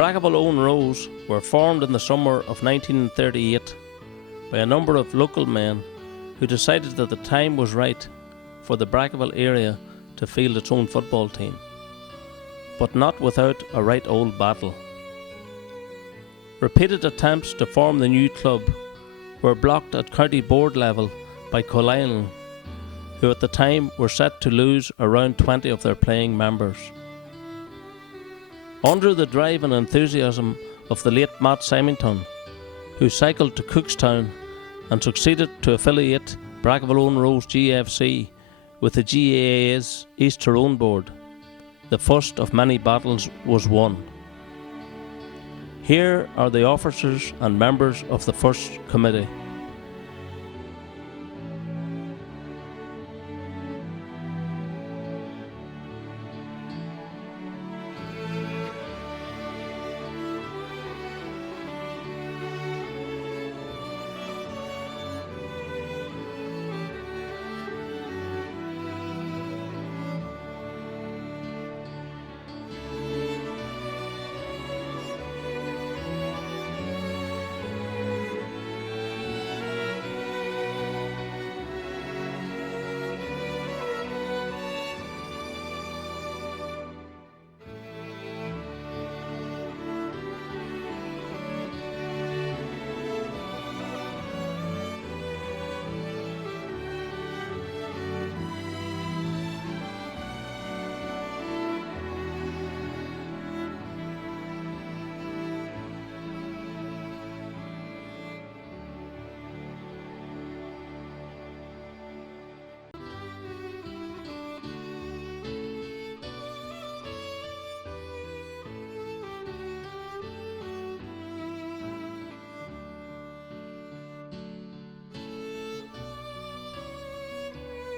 Brackaville Own Rows were formed in the summer of 1938 by a number of local men who decided that the time was right for the Brackaville area to field its own football team, but not without a right old battle. Repeated attempts to form the new club were blocked at county board level by Collisle, who at the time were set to lose around 20 of their playing members. Under the drive and enthusiasm of the late Matt Symington, who cycled to Cookstown and succeeded to affiliate Brackaville Own Rows GFC with the GAA's East Tyrone board, the first of many battles was won. Here are the officers and members of the first committee.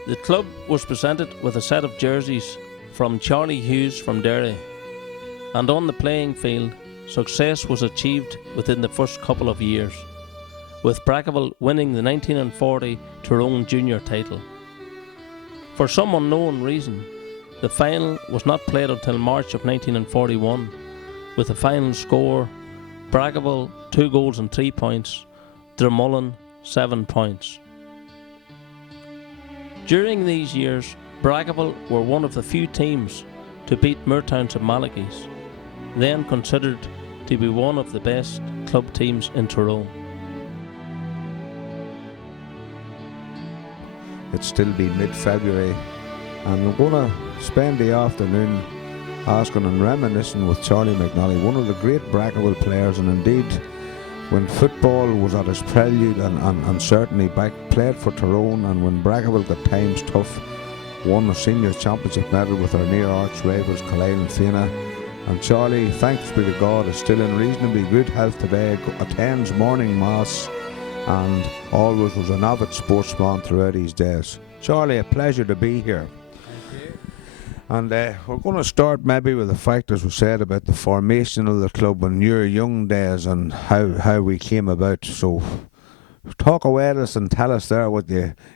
The club was presented with a set of jerseys from Charlie Hughes from Derry, and on the playing field, success was achieved within the first couple of years, with Brackaville winning the 1940 Tyrone Junior title. For some unknown reason, the final was not played until March of 1941, with the final score Brackaville 2 goals and 3 points, Drumullen 7 points. During these years, Brackaville were one of the few teams to beat Moortownship Malachies, then considered to be one of the best club teams in Tyrone. It's still be mid-February, and I'm going to spend the afternoon asking and reminiscing with Charlie McNally, one of the great Brackaville players, and indeed when football was at its prelude and certainly played for Tyrone, and when Brackaville got times tough, won a senior championship medal with our near arch rivals Collisle and Fianna. And Charlie, thanks be to God, is still in reasonably good health today, attends morning mass, and always was an avid sportsman throughout his days. Charlie, a pleasure to be here. And we're going to start maybe with the fact, as we said, about the formation of the club in your young days and how we came about. So talk away to us and tell us there what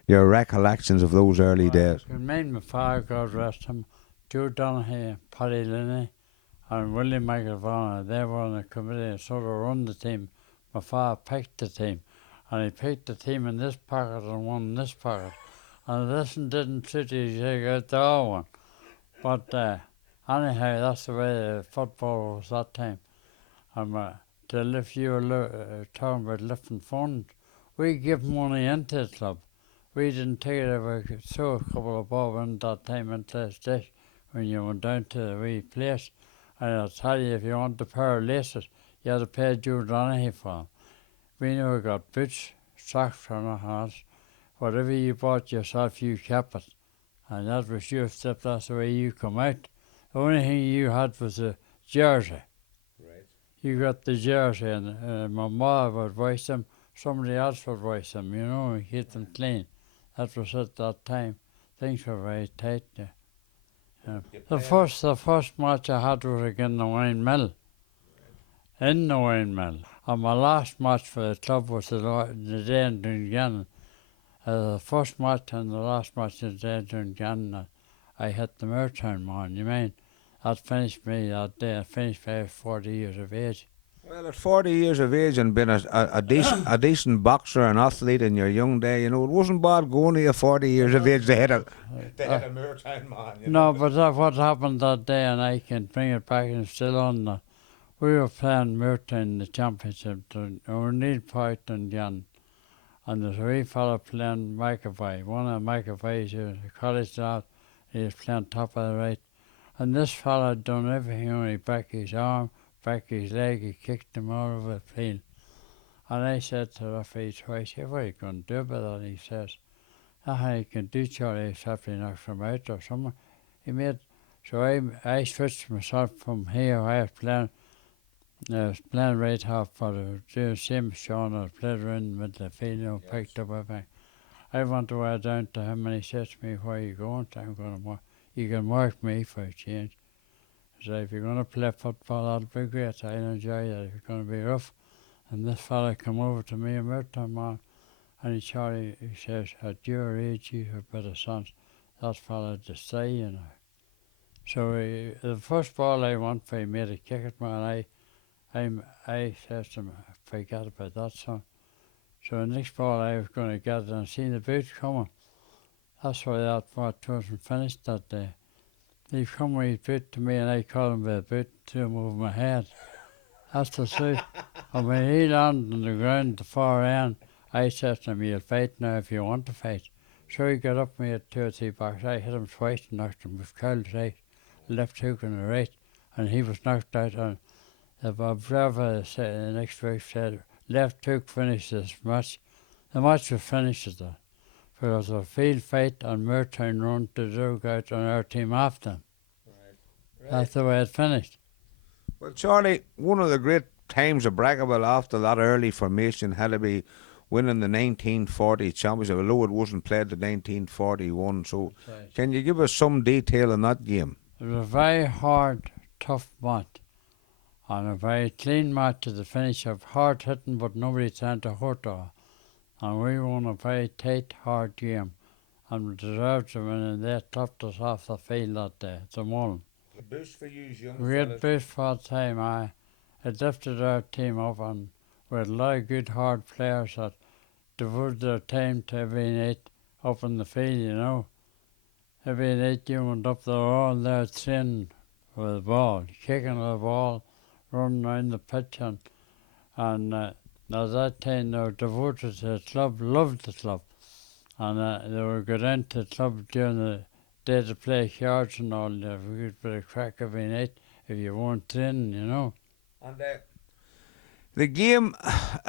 your recollections of those early days. Me and my father, God rest him, Joe Donaghy, Paddy Linney and William Michael Vaughan, they were on the committee, sort of run the team. My father picked the team, and he picked the team in this pocket and one in this pocket. And this didn't suit his take out the other one. But anyhow, that's the way the football was that time. If you were talking about lifting funds, we give money into the club. We didn't take it if we could throw a couple of bob in that time into the dish when you went down to the wee place. And I'll tell you, if you want a pair of laces, you had to pay Joe Donaghy for them. We never got boots, socks or nothing else. Whatever you bought yourself, you kept it. And that was your step, that's the way you come out. The only thing you had was a jersey. Right. You got the jersey, and my mother would wash them, somebody else would wash them, you know, and keep them clean. That was at that time. Things were very tight there. The first match I had was against the Wine Mill. Right. In the Wine Mill. And my last match for the club was the day in Dungannon. The first match and the last match of the day in Dungannon, I hit the Moortown man, you mean? that finished me that day. I finished by 40 years of age. Well, at 40 years of age and being a decent boxer and athlete in your young day, you know, it wasn't bad going to you 40 years of age. They had a Moortown man, you No, know. but that, what happened that day, and I can bring it back and still on that. We were playing Merton in the championship, and O'Neill Point and Jan. And there's a wee fella playing McAvoy. One of McAvoy's a college lad, he was playing top of the right. And this fella had done everything, only back his arm, back his leg, he kicked him all over the field. And I said to the referee twice, "Hey, what are you going to do about that?" He says, "You can do, Charlie, except he knocks him out or something." He made, so I switched myself from here. I was playing right half for the same Sean. I played around the middle of the field, you know, picked up everything. I went away down to him and he said to me, "Where are you going to?" "I'm going to you can mark me for a change." I said, "If you're going to play football, that'll be great. I'll enjoy that. If you're going to be rough." And this fella come over to me, a Merton man, and he says, "At your age, you have better sense. That fella to stay, you know." So the first ball I went for, he made a kick at me, and I said to him, "Forget about that, son." So the next ball I was going to get it and seen the boot coming. That's why that part wasn't finished that day. He come with his boot to me and I called him with a boot and threw him over my head. That's the truth. And when he landed on the ground at the far end, I said to him, "You'll fight now if you want to fight." So he got up me at 2 or 3 boxes. I hit him twice and knocked him with curled right, left hook and the right. And he was knocked out. And the observer said, the next week said, "Left hook finished this match." The match was finished at that. Because a field fight and Moortown run to dugout on our team after him. Right. That's the way it finished. Well, Charlie, one of the great times of Brackaville after that early formation had to be winning the 1940 championship, although it wasn't played in 1941. So, right. Can you give us some detail on that game? It was a very hard, tough match. And a very clean match to the finish of hard hitting, but nobody trying to hurt her. And we won a very tight, hard game. And we deserved to win, and they topped us off the field that day, the morning. A boost for you, young We had boost for the time, It lifted our team up, and we had a lot of good, hard players that devoted their time to every night up in the field, you know. Every night you went up, they were all there training with the ball, kicking the ball, running around the pitch, and at that time they were devoted to the club, loved the club. And they were good into the club during the day to play cards and all. They had a good bit of crack every night if you weren't training, you know. And the game,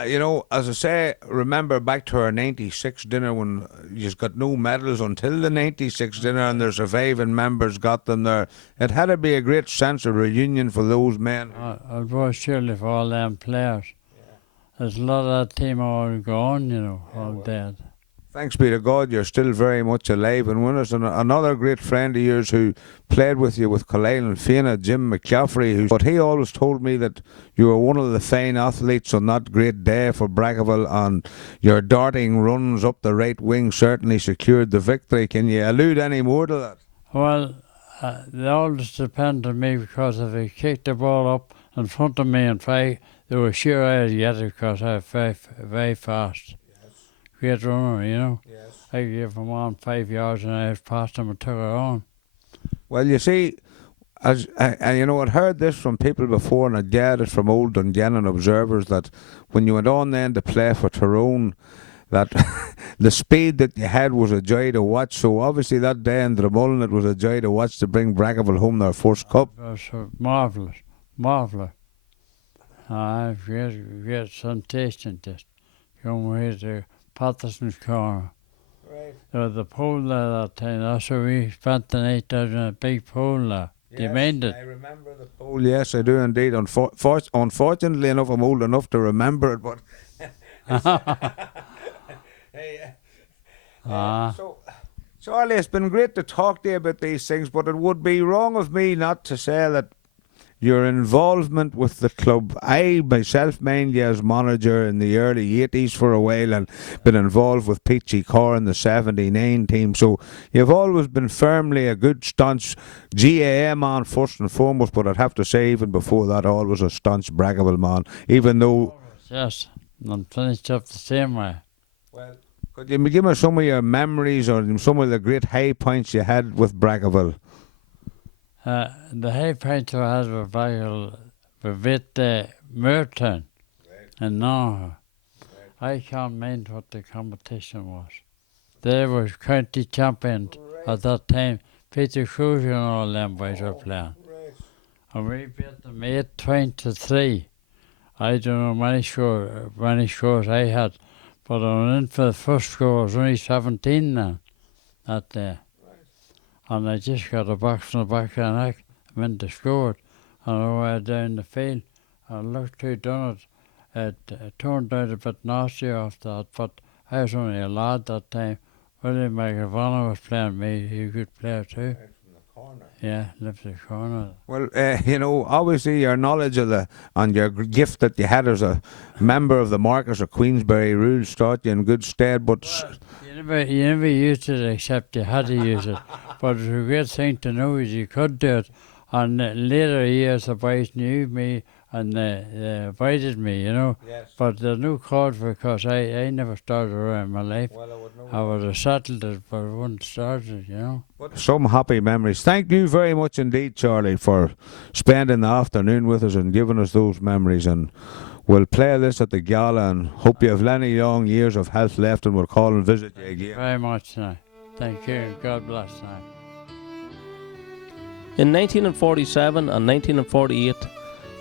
you know, as I say, remember back to our 96 dinner when you got no medals until the 96 dinner and their surviving members got them there. It had to be a great sense of reunion for those men. It was surely for all them players. Yeah. There's a lot of that team all gone, you know, all dead. Thanks be to God, you're still very much alive and with us. And another great friend of yours who played with you with Carlisle and Fianna, Jim McCaffrey, but he always told me that you were one of the fine athletes on that great day for Brackaville, and your darting runs up the right wing certainly secured the victory. Can you allude any more to that? Well, they always depend on me, because if they kicked the ball up in front of me and try, they were sure I'd get it because I was very, very fast. Great runner, you know. Yes. I gave him on 5 yards and I passed him and took it on. Well, you see, and you know, I'd heard this from people before, and I'd gathered it from old Dungannon observers, that when you went on then to play for Tyrone, that the speed that you had was a joy to watch. So obviously that day in Drumullen, it was a joy to watch to bring Brackaville home their first cup. It was marvellous, marvellous. Great sensation just come here to Patterson's corner. Right. There was a pole there that time. That's where we spent the night out in a big pole there. Yes, do you mind it? I remember the pole. Yes, I do indeed. Unfortunately enough, I'm old enough to remember it, but so, Charlie, it's been great to talk to you about these things, but it would be wrong of me not to say that your involvement with the club. I myself, mainly as manager in the early 80s for a while, and been involved with Peachy Corr in the 79 team. So you've always been firmly a good, staunch GAA man first and foremost, but I'd have to say even before that, always a staunch Brackaville man, even though... Yes, and finished up the same way. Well, could you give us some of your memories or some of the great high points you had with Brackaville? The high point I had with Brackaville with Merton and now I can't mind what the competition was. They were county champions at that time. Peter Cruz and all them boys were playing. And we beat them 8-23. I don't know many scores I had, but I went in for the first score. I was only 17 then, that day. And I just got a box in the back of the neck, went to score it, and I went down the field, and looked who done it. It turned out a bit nasty after that, but I was only a lad that time. Willie McAvanna was playing me, he was a good player too. Yeah, left the corner. Well, you know, obviously your knowledge of and your gift that you had as a member of the Marquess of Queensberry rules taught you in good stead, but... You never used it except you had to use it. But it was a great thing to know is you could do it. And later years the boys knew me and they invited me, you know. Yes. But there's no call for it because I never started around my life. Well, I would know. I would have settled it, but I wouldn't start it, you know. Some happy memories. Thank you very much indeed, Charlie, for spending the afternoon with us and giving us those memories. And we'll play this at the Gala and hope you have many long years of health left, and we'll call and visit you again. Very much now. Thank you. God bless now. In 1947 and 1948,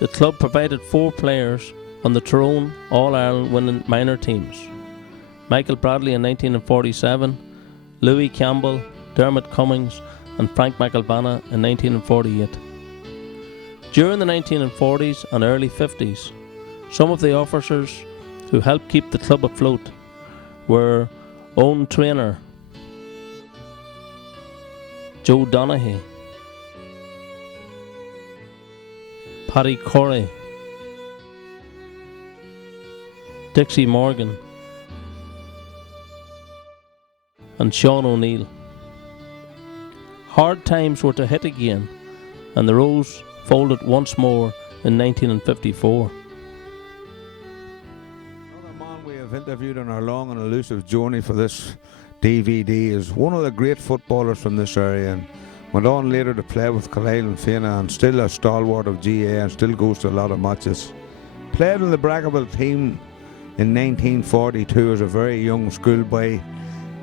the club provided 4 players on the Tyrone All-Ireland winning minor teams. Michael Bradley in 1947, Louis Campbell, Dermot Cummings and Frank McElvanna in 1948. During the 1940s and early 50s, some of the officers who helped keep the club afloat were own trainer Joe Donaghy, Paddy Corey, Dixie Morgan and Sean O'Neill. Hard times were to hit again, and the Rose folded once more in 1954. Another man we have interviewed on our long and elusive journey for this DVD is one of the great footballers from this area, and went on later to play with Killeigh and Fianna, and still a stalwart of GAA and still goes to a lot of matches. Played in the Brackaville team in 1942 as a very young schoolboy,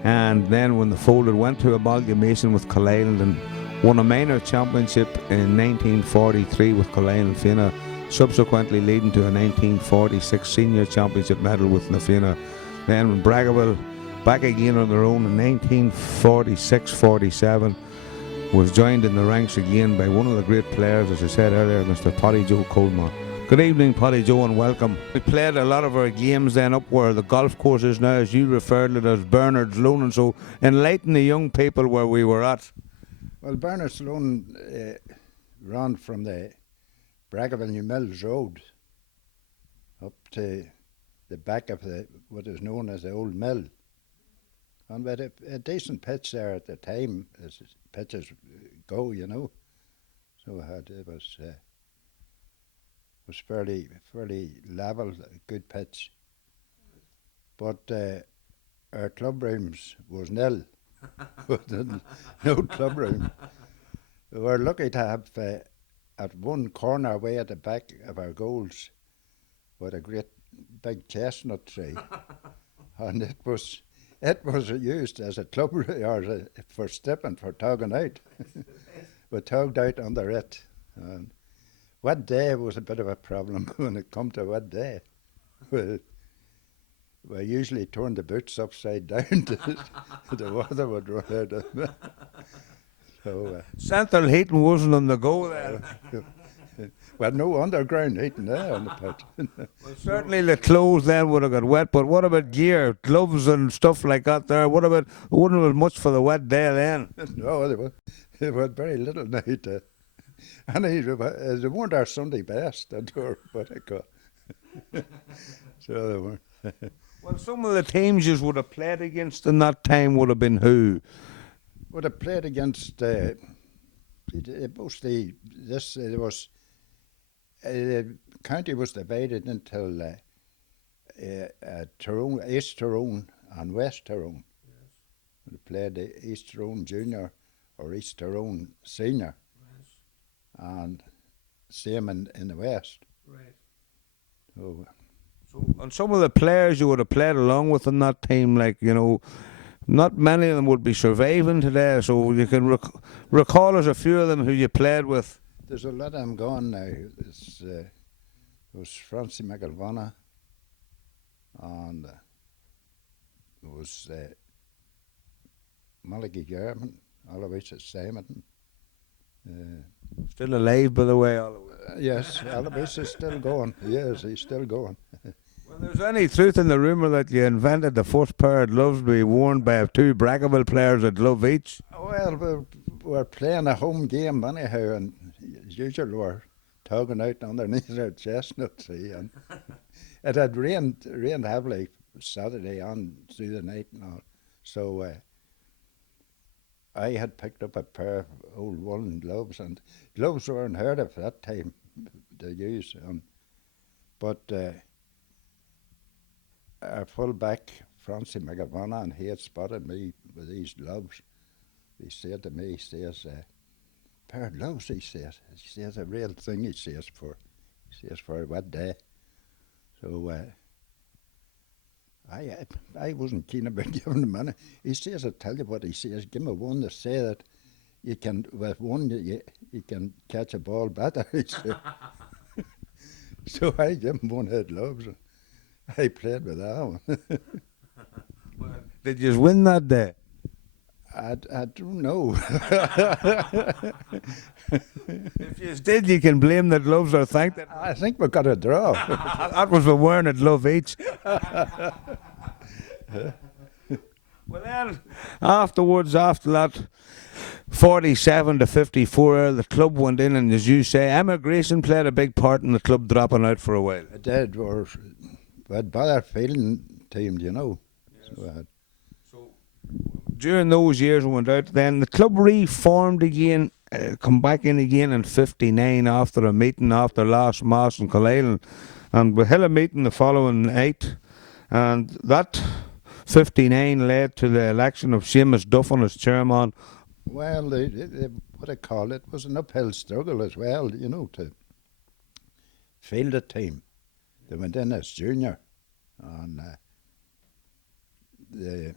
and then when the folded went to amalgamation with Killeigh and won a minor championship in 1943 with Killeigh and Fianna, subsequently leading to a 1946 senior championship medal with Na Fianna. Then when Brackaville back again on their own in 1946-47, was joined in the ranks again by one of the great players, as I said earlier, Mr. Paddy Joe Coleman. Good evening, Paddy Joe, and welcome. We played a lot of our games then up where the golf course is now, as you referred to it as Bernard's Loan, and so enlighten the young people where we were at. Well, Bernard's Loan ran from the Brackaville New Mills Road up to the back of what is known as the old mill. And we had a decent pitch there at the time, as pitches go, you know. So it was fairly level, good pitch. But our club rooms was nil. No club room. We were lucky to have at one corner way at the back of our goals with a great big chestnut tree, and it was used as a club or for stepping, for tugging out. We tugged out under it. And wet day was a bit of a problem when it come to wet day. We usually turned the boots upside down to the water would run out of them. So, Central heating wasn't on the go there. well, no underground heating there on the pitch. Well, certainly the clothes then would have got wet, but what about gear, gloves and stuff like that there? What about, it wouldn't have been much for the wet day then? No, there was very little now And they weren't our Sunday best, that were what I got. So they weren't. Well, some of the teams you would have played against in that time would have been who? Would have played against mostly this. There was the county was divided into Tyrone, East Tyrone, and West Tyrone. Yes. Would have played the East Tyrone Junior or East Tyrone Senior. Yes. And same in the West. Right. So, and some of the players you would have played along with in that team, like, you know, not many of them would be surviving today, so you can recall us a few of them who you played with. There's a lot of them gone now. There was Francie McElvanna, and there was Malachi German, Aloysius Simon. Still alive, by the way, Yes, Aloysius is still going. Yes, he's still going. Well, there's any truth in the rumour that you invented the first pair of gloves to be worn by two Brackaville players, a glove each? Well, we're playing a home game anyhow, and usually we're tugging out underneath our chestnuts, see, and it had rained heavily Saturday on through the night and all, so I had picked up a pair of old woolen gloves, and gloves weren't heard of that time to use, but our full-back, Francie McElvanna, and he had spotted me with these gloves. He said to me, he says, pair of gloves, he says, a real thing, he says, for a wet day. So I wasn't keen about giving him money. He says, I'll tell you what, he says, give me one to say that you can, with one, you can catch a ball better, he said. So I gave him one of the gloves. I played with that one. Did you win that day? I don't know. If you did, you can blame the gloves or thank them. I think we got a draw. That was for wearing a glove each. Well then, afterwards, after that 47 to 54, the club went in, and as you say, emigration played a big part in the club dropping out for a while. It did. We had better fielding teams, you know. Yes. So during those years we went out, then the club reformed again, come back in again in 59 after a meeting after last Mass in Killeigh, and we held a meeting the following night, and that 59 led to the election of Seamus Duffin as chairman. Well, what I call it was an uphill struggle as well, you know, to field a team. They went in as junior, and they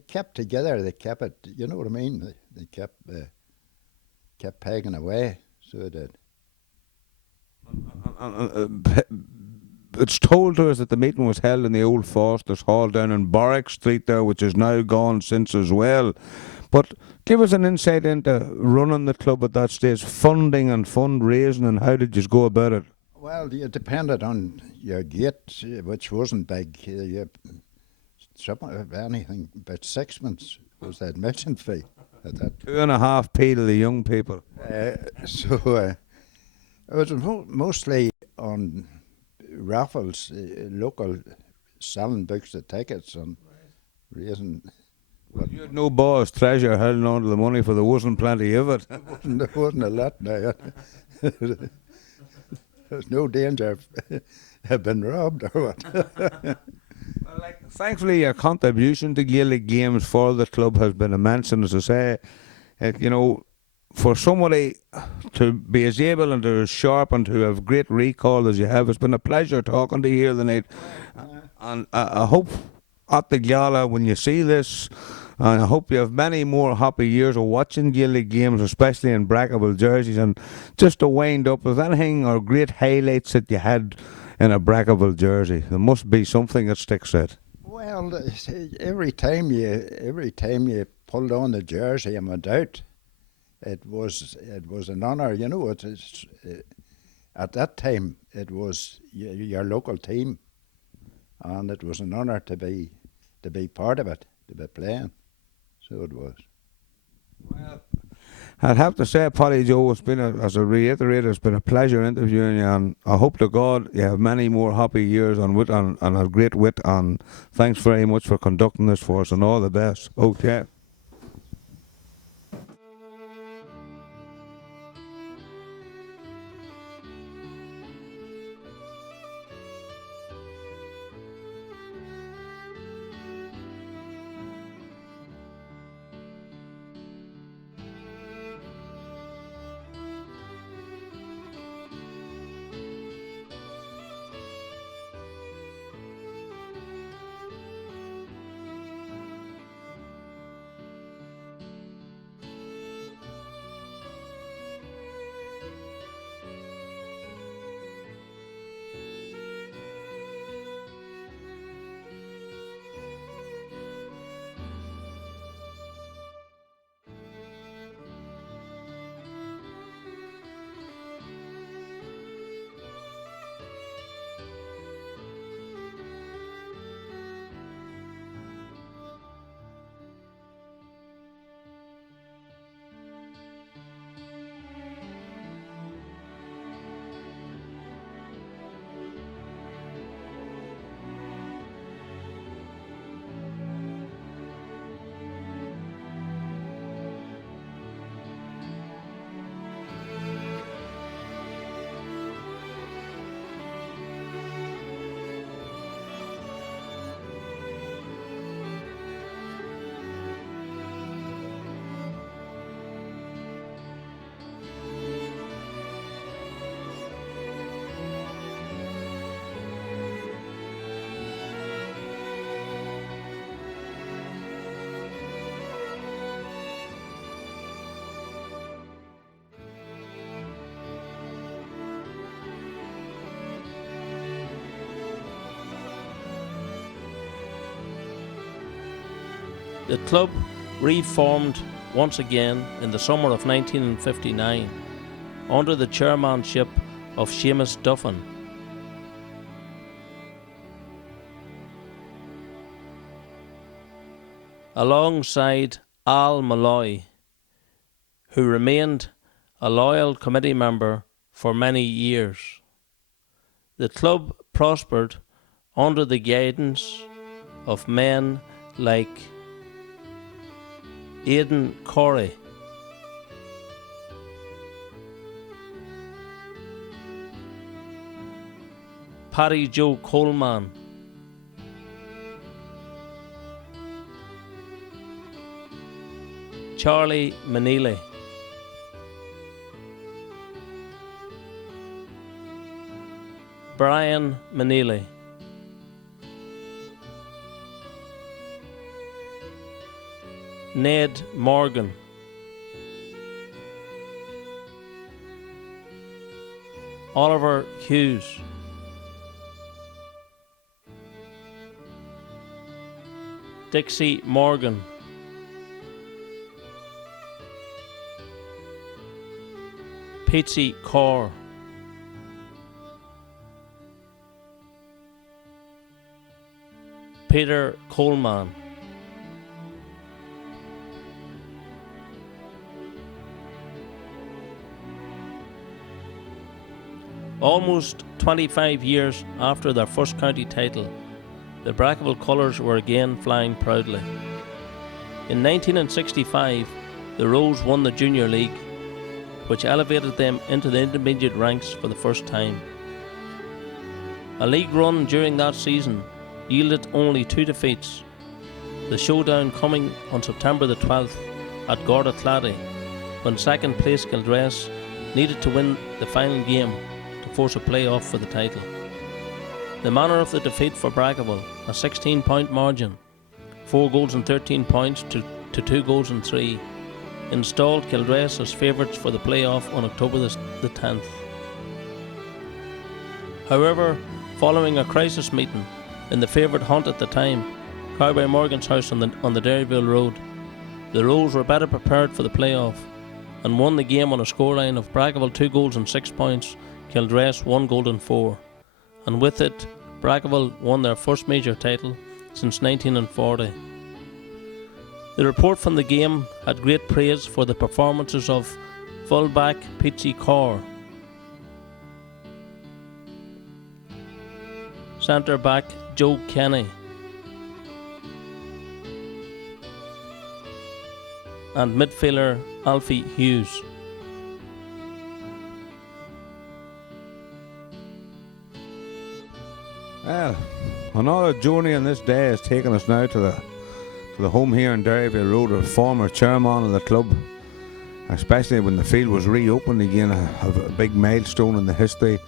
kept together. They kept it, you know what I mean. They kept pegging away. So they did. It's told to us that the meeting was held in the old Foster's Hall down in Barrack Street there, which is now gone since as well. But give us an insight into running the club at that stage, funding and fundraising, and how did you go about it? Well, it depended on your gate, which wasn't big. Anything but 6 months was the admission fee. At that. 2.5p to the young people. So it was mostly on raffles, local selling books of tickets and raising. Well, you had no boss treasure holding on to the money, for there wasn't plenty of it. There wasn't a lot now. There's no danger of being robbed or what. Well, thankfully, your contribution to Gaelic games for the club has been immense, and as I say, you know, for somebody to be as able and as sharp and to have great recall as you have, it's been a pleasure talking to you here tonight. And I hope at the Gala, when you see this, and I hope you have many more happy years of watching Gaelic games, especially in Brackaville jerseys. And just to wind up, is anything or great highlights that you had in a Brackaville jersey? There must be something that sticks out. Well, every time you pulled on the jersey and went out, it was an honour. You know, at that time it was your local team, and it was an honour to be part of it, to be playing. So it was. Well, I'd have to say, Paddy Joe, as I reiterate, it's been a pleasure interviewing you, and I hope to God you have many more happy years and a great wit, and thanks very much for conducting this for us, and all the best. Okay. The club reformed once again in the summer of 1959 under the chairmanship of Seamus Duffin. Alongside Al Malloy, who remained a loyal committee member for many years. The club prospered under the guidance of men like Aidan Corey, Paddy Joe Coleman, Charlie Manili, Brian Manili, Ned Morgan, Oliver Hughes, Dixie Morgan, Petsy Corr, Peter Coleman, Almost 25 years after their first county title, the Brackaville colours were again flying proudly. In 1965, the Rose won the Junior League, which elevated them into the intermediate ranks for the first time. A league run during that season yielded only 2 defeats, the showdown coming on September the 12th at Gordacladdy, when second place Kildress needed to win the final game to force a play-off for the title. The manner of the defeat for Brackaville, a 16-point margin, 4 goals and 13 points to 2 goals and 3, installed Kildress as favourites for the play-off on October the 10th. However, following a crisis meeting in the favourite hunt at the time, Cowboy Morgan's house on the Derryville Road, the Rose were better prepared for the play-off and won the game on a scoreline of Brackaville 2 goals and 6 points, Kildress 1 goal and 4, and with it, Brackaville won their first major title since 1940. The report from the game had great praise for the performances of fullback Peachy Corr, centre back Joe Kenny, and midfielder Alfie Hughes. Well, another journey on this day has taken us now to the home here in Derryville Road, a former chairman of the club, especially when the field was reopened again, a big milestone in the history.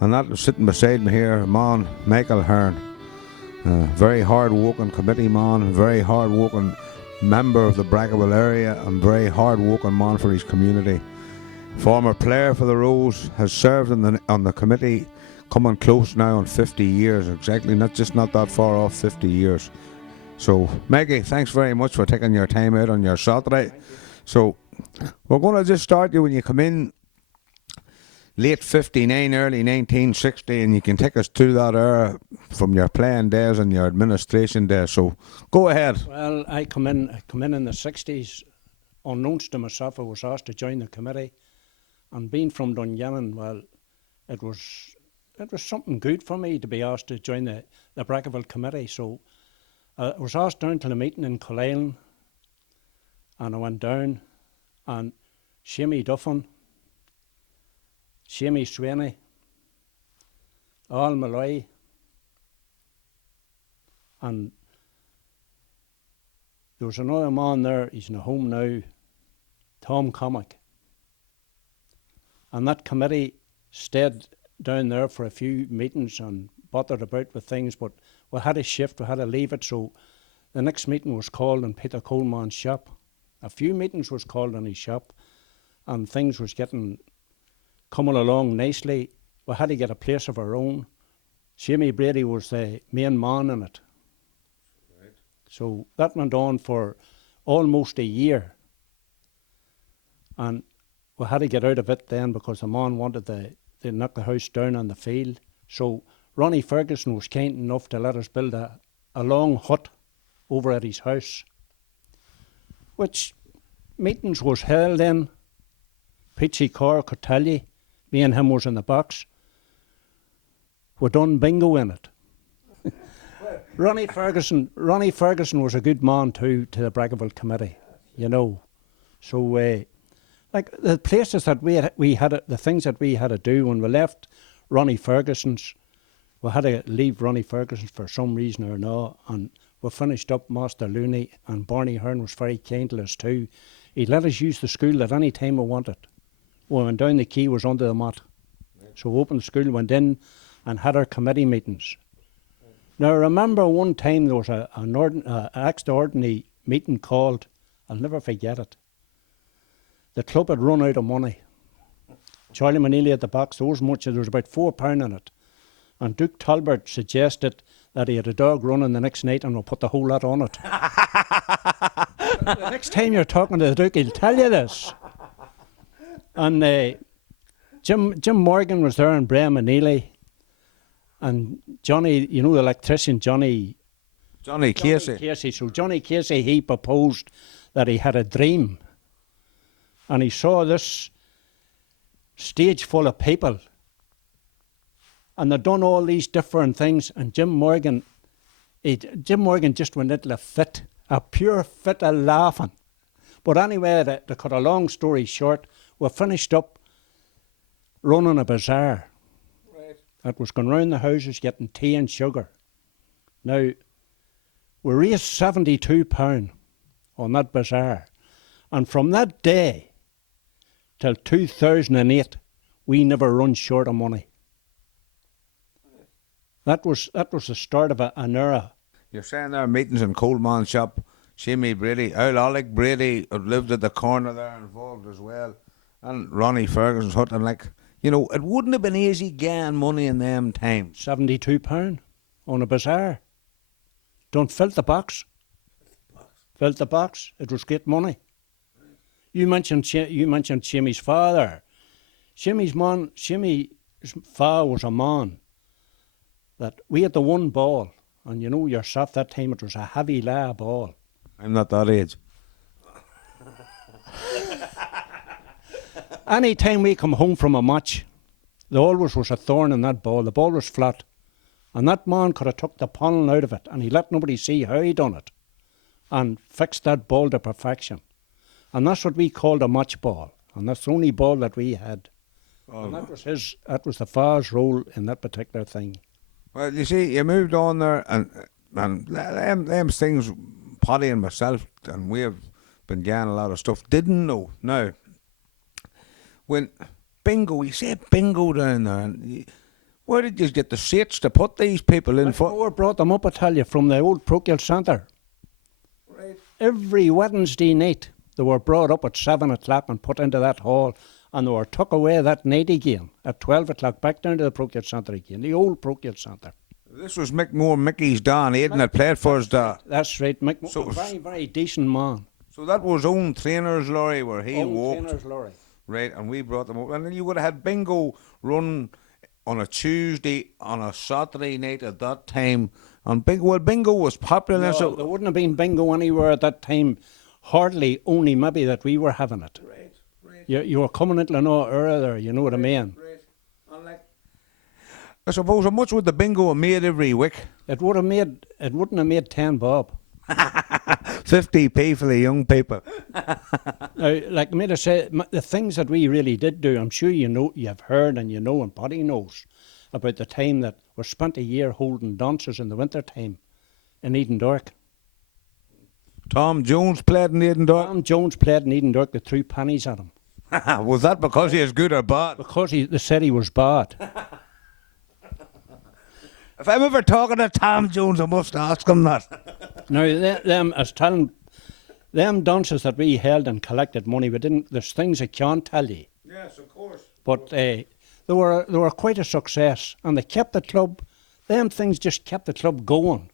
And that was sitting beside me here, a man, Michael Hearn, very hard-working committee man, very hard-working member of the Brackaville area, and very hard-working man for his community. Former player for the Rose, has served on the committee, coming close now on 50 years, exactly, not that far off 50 years. So, Maggie, thanks very much for taking your time out on your Saturday. So, we're going to just start you when you come in, late 59, early 1960, and you can take us through that era from your playing days and your administration days. So, go ahead. Well, I come in the 60s. Unknowns to myself, I was asked to join the committee. And being from Dungannon, well, it was something good for me to be asked to join the Brackaville committee. So I was asked down to the meeting in Cullean, and I went down, and Shamey Duffin, Shamey Swaney, Al Malloy, and there was another man there, he's in a home now, Tom Comic. And that committee stayed down there for a few meetings and bothered about with things, but we had to shift, we had to leave it, so the next meeting was called in Peter Coleman's shop. A few meetings was called in his shop, and things was coming along nicely. We had to get a place of our own. Shamey Brady was the main man in it. Right. So that went on for almost a year, and we had to get out of it then because the man wanted to knock the house down on the field. So Ronnie Ferguson was kind enough to let us build a long hut over at his house, which meetings was held in. Peachy Corr could tell you, me and him was in the box. We done bingo in it. Ronnie Ferguson was a good man too to the Brackaville committee, you know. So like the places that we had the things that we had to do when we left Ronnie Ferguson's, we had to leave Ronnie Ferguson's for some reason or not, and we finished up Master Looney, and Barney Hearn was very kind to us too. He let us use the school at any time we wanted. We went down, the key was under the mat. Right. So we opened the school, went in and had our committee meetings. Right. Now I remember one time there was an extraordinary meeting called, I'll never forget it. The club had run out of money. Charlie Maneely at the box, there was about £4 in it. And Duke Talbot suggested that he had a dog running the next night and we'll put the whole lot on it. The next time you're talking to the Duke, he'll tell you this. And Jim Morgan was there and Brian Maneely. And Johnny, you know the electrician, Johnny Casey. So Johnny Casey, he proposed that he had a dream. And he saw this stage full of people. And they'd done all these different things. And Jim Morgan just went into a pure fit of laughing. But anyway, to cut a long story short, we finished up running a bazaar. Right. That was going round the houses getting tea and sugar. Now, we raised £72 on that bazaar. And from that day till 2008, we never run short of money. That was the start of an era. You're saying there are meetings in Coleman's shop. Shamey Brady, Owl Alec Brady lived at the corner there involved as well. And Ronnie Ferguson's hut. And it wouldn't have been easy getting money in them times. £72 on a bazaar. Don't fill the box. Fill the box. It was great money. You mentioned Shamey's father. Shamey's father was a man that we had the one ball, and you know yourself that time it was a heavy law ball. I'm not that age. Any time we come home from a match, there always was a thorn in that ball. The ball was flat. And that man could have took the pollen out of it, and he let nobody see how he done it, and fixed that ball to perfection. And that's what we called a match ball. And that's the only ball that we had. And that was the Far's role in that particular thing. Well, you see, you moved on there, and them things, Paddy and myself, and we have been getting a lot of stuff, didn't know. Now, when bingo, you say bingo down there, and where did you get the seats to put these people in for? We brought them up, I tell you, from the old parochial centre. Right. Every Wednesday night, they were brought up at 7 o'clock and put into that hall, and they were took away that night again at 12 o'clock, back down to the parochial centre again, the old parochial centre. This was Mickey's Don Aiden that played for us. That's right, Mick, So a very, very decent man. So that was own trainer's lorry where he walked. Trainer's lorry. Right, and we brought them up. And then you would have had bingo run on a Tuesday, on a Saturday night at that time. And bingo was popular. No, so there wouldn't have been bingo anywhere at that time. Hardly, only maybe that we were having it. Right. You were coming into an era there, you know what I mean? Right. And like, I suppose how much would the bingo have made every week? It wouldn't have made 10 bob. 50p for the young people. Now, like me to say, the things that we really did do, I'm sure you know, you've heard and you know, and Paddy knows about the time that we spent a year holding dances in the winter time in Edendork. Tom Jones played in Edendork. Tom Jones played in Edendork. They threw pennies at him Was that because he was good or bad? because they said he was bad. If I'm ever talking to Tom Jones, I must ask him that. Now, them as telling them dances that we held and collected money, we didn't. There's things I can't tell you, Yes, of course. but they were quite a success, and they kept the club. Them things just kept the club going.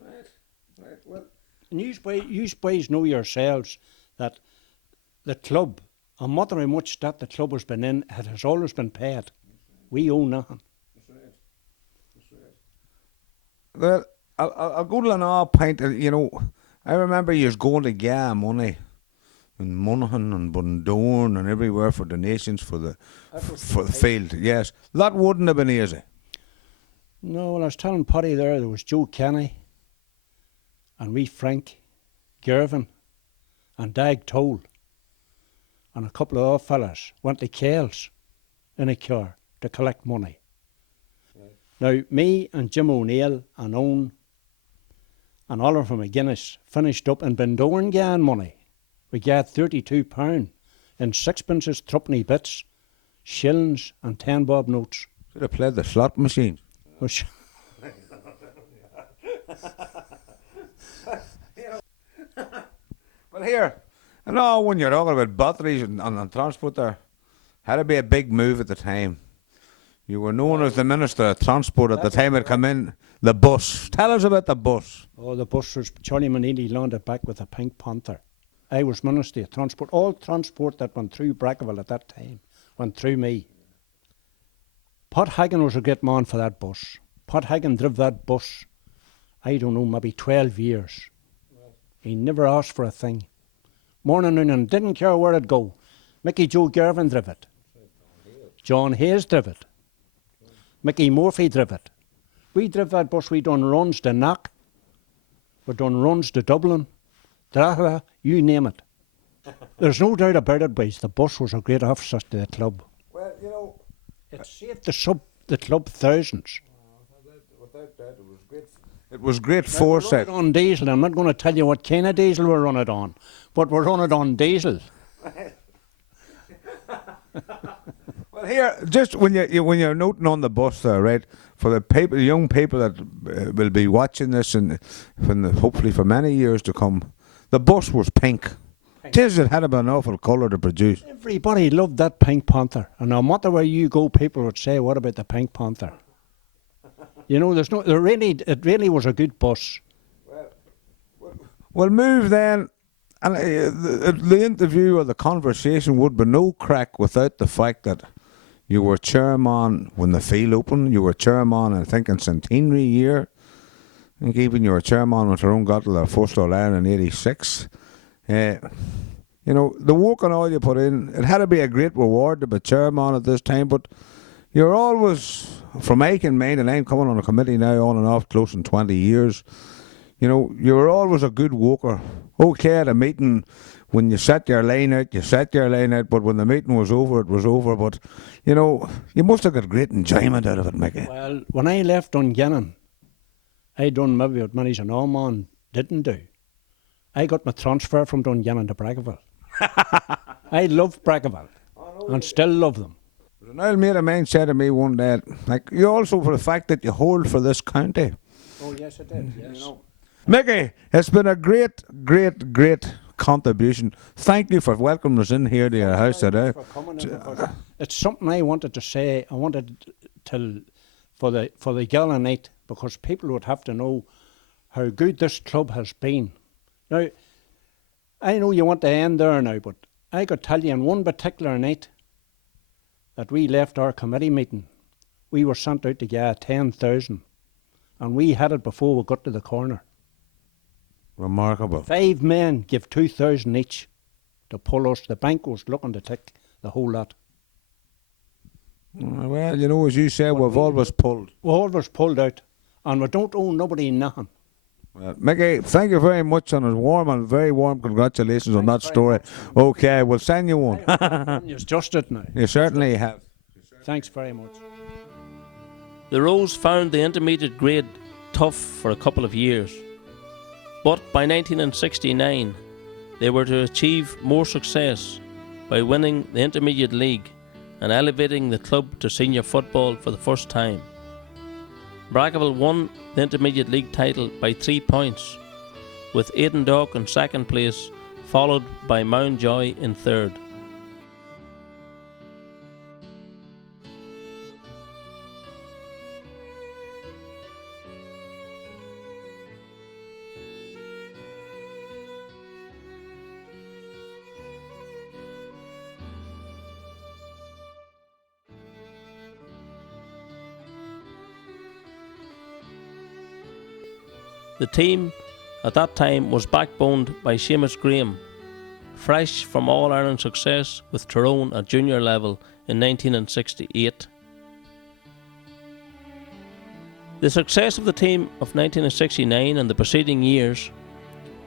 Right. Well, And you boys know yourselves that the club, no matter how much that the club has been in, it has always been paid. We owe nothing. well, I'll go to another point. You know, I remember you was going to get money in Monaghan and Bundoran and everywhere for donations for the field. Yes, that wouldn't have been easy. No, well, I was telling Paddy there was Joe Kenny and wee Frank Gervin and Dag Toll and a couple of other fellas went to Kales in a car to collect money. Now, me and Jim O'Neill and Owen and Oliver McGuinness finished up in Bundoran getting money. We got £32 in sixpences, threepenny bits, shillings and 10 bob notes. Should have played the slot machine. Which Well, here, I know when you're talking about batteries and transport there, had to be a big move at the time. You were known as the Minister of Transport at the time it come in. The bus. Tell us about the bus. Oh, the bus was Charlie Maneely landed back with a Pink Panther. I was Minister of Transport. All transport that went through Brackaville at that time went through me. Pat Hagan was a great man for that bus. Pat Hagan drove that bus, I don't know, maybe 12 years. He never asked for a thing. Morning, noon, and didn't care where it'd go. Mickey Joe Gervin drove it. John Hayes drove it. Mickey Murphy drove it. We drove that bus. We done runs to Knock. We done runs to Dublin. Drogheda, you name it. There's no doubt about it, boys. The bus was a great officer to the club. Well, you know, It saved the club thousands. without that, it was great. It was great We run foresight. it on diesel. I'm not going to tell you what kind of diesel we run it on, but we run it on diesel. Well, here, just when you're noting on the bus there, right? For the young people that will be watching this, and hopefully for many years to come, the bus was pink. Tis it had an awful colour to produce. Everybody loved that Pink Panther, and no matter where you go, people would say, "What about the Pink Panther?" You know, it really was a good bus. Well, move then, and the interview or the conversation would be no crack without the fact that you were chairman when the field opened. You were chairman, I think, in centenary year. I think even you were chairman when Tyrone got to the first All Ireland in '86. You You know, the work and all you put in, it had to be a great reward to be chairman at this time, but you're always, from Aiken Main, and I'm coming on a committee now on and off close in 20 years, you know, you were always a good worker. Okay, at a meeting, when you set your line out, but when the meeting was over, it was over. But, you know, you must have got great enjoyment out of it, Mickey. Well, when I left Dungannon, I done maybe what many an Ormond didn't do. I got my transfer from Dungannon to Brackaville. I loved Brackaville and still love them. An old mate of mine said to me one day, like, you also for the fact that you hold for this county. Oh, yes, it did, yes. You know. Mickey, it's been a great contribution. Thank you for welcoming us in here to your house today. For coming in, because it's something I wanted to say. I wanted to for the Gala night, because people would have to know how good this club has been. Now, I know you want to end there now, but I could tell you on one particular night that we left our committee meeting, we were sent out to get 10,000, and we had it before we got to the corner. Remarkable. 5 men give 2,000 each to pull us. The bank was looking to take the whole lot. Well, you know, as you said, we've always pulled. We always pulled out, and we don't owe nobody nothing. Well, Mickey, thank you very much, and very warm congratulations on that story. Okay, we'll send you one. You've just it now. You certainly have. Thanks very much. The Rose found the intermediate grade tough for a couple of years, but by 1969 they were to achieve more success by winning the Intermediate League and elevating the club to senior football for the first time. Brackaville won the Intermediate League title by 3 points, with Aidendock in second place, followed by Mountjoy in third. The team at that time was backboned by Seamus Graham, fresh from All-Ireland success with Tyrone at junior level in 1968. The success of the team of 1969 and the preceding years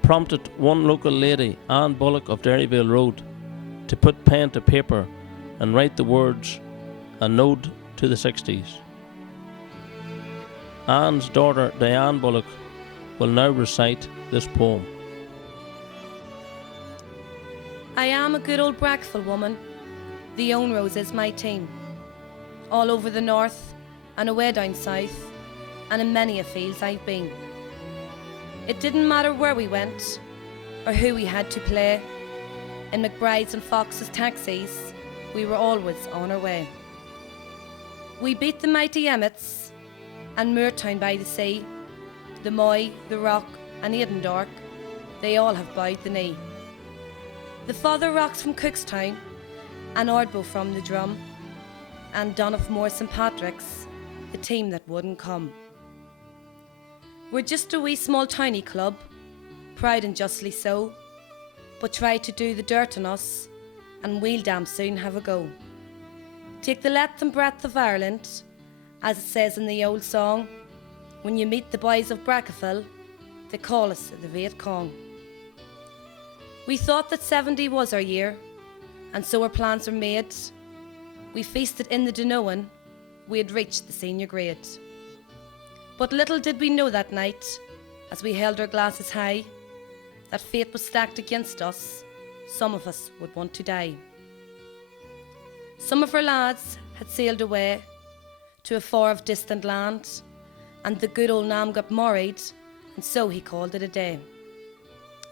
prompted one local lady, Anne Bullock of Derryville Road, to put pen to paper and write the words "An Ode to the 60s. Anne's daughter, Diane Bullock, will now recite this poem. I am a good old Brackaville woman. The Own Rose is my team. All over the north and away down south, and in many a fields I've been. It didn't matter where we went or who we had to play. In McBride's and Fox's taxis, we were always on our way. We beat the mighty Emmets and Moortown by the sea. The Moy, the Rock and Aidendock, they all have bowed the knee. The Father Rocks from Cookstown and Ardbo from the Drum, and Donaghmore St Patrick's, the team that wouldn't come. We're just a wee small tiny club, proud and justly so, but try to do the dirt on us, and we'll damn soon have a go. Take the length and breadth of Ireland, as it says in the old song. When you meet the boys of Brackaville, they call us the Viet Cong. We thought that 70 was our year, and so our plans were made. We feasted in the Dunoan, we had reached the senior grade. But little did we know that night, as we held our glasses high, that fate was stacked against us. Some of us would want to die. Some of our lads had sailed away to a far of distant land, and the good old Nam got married, and so he called it a day.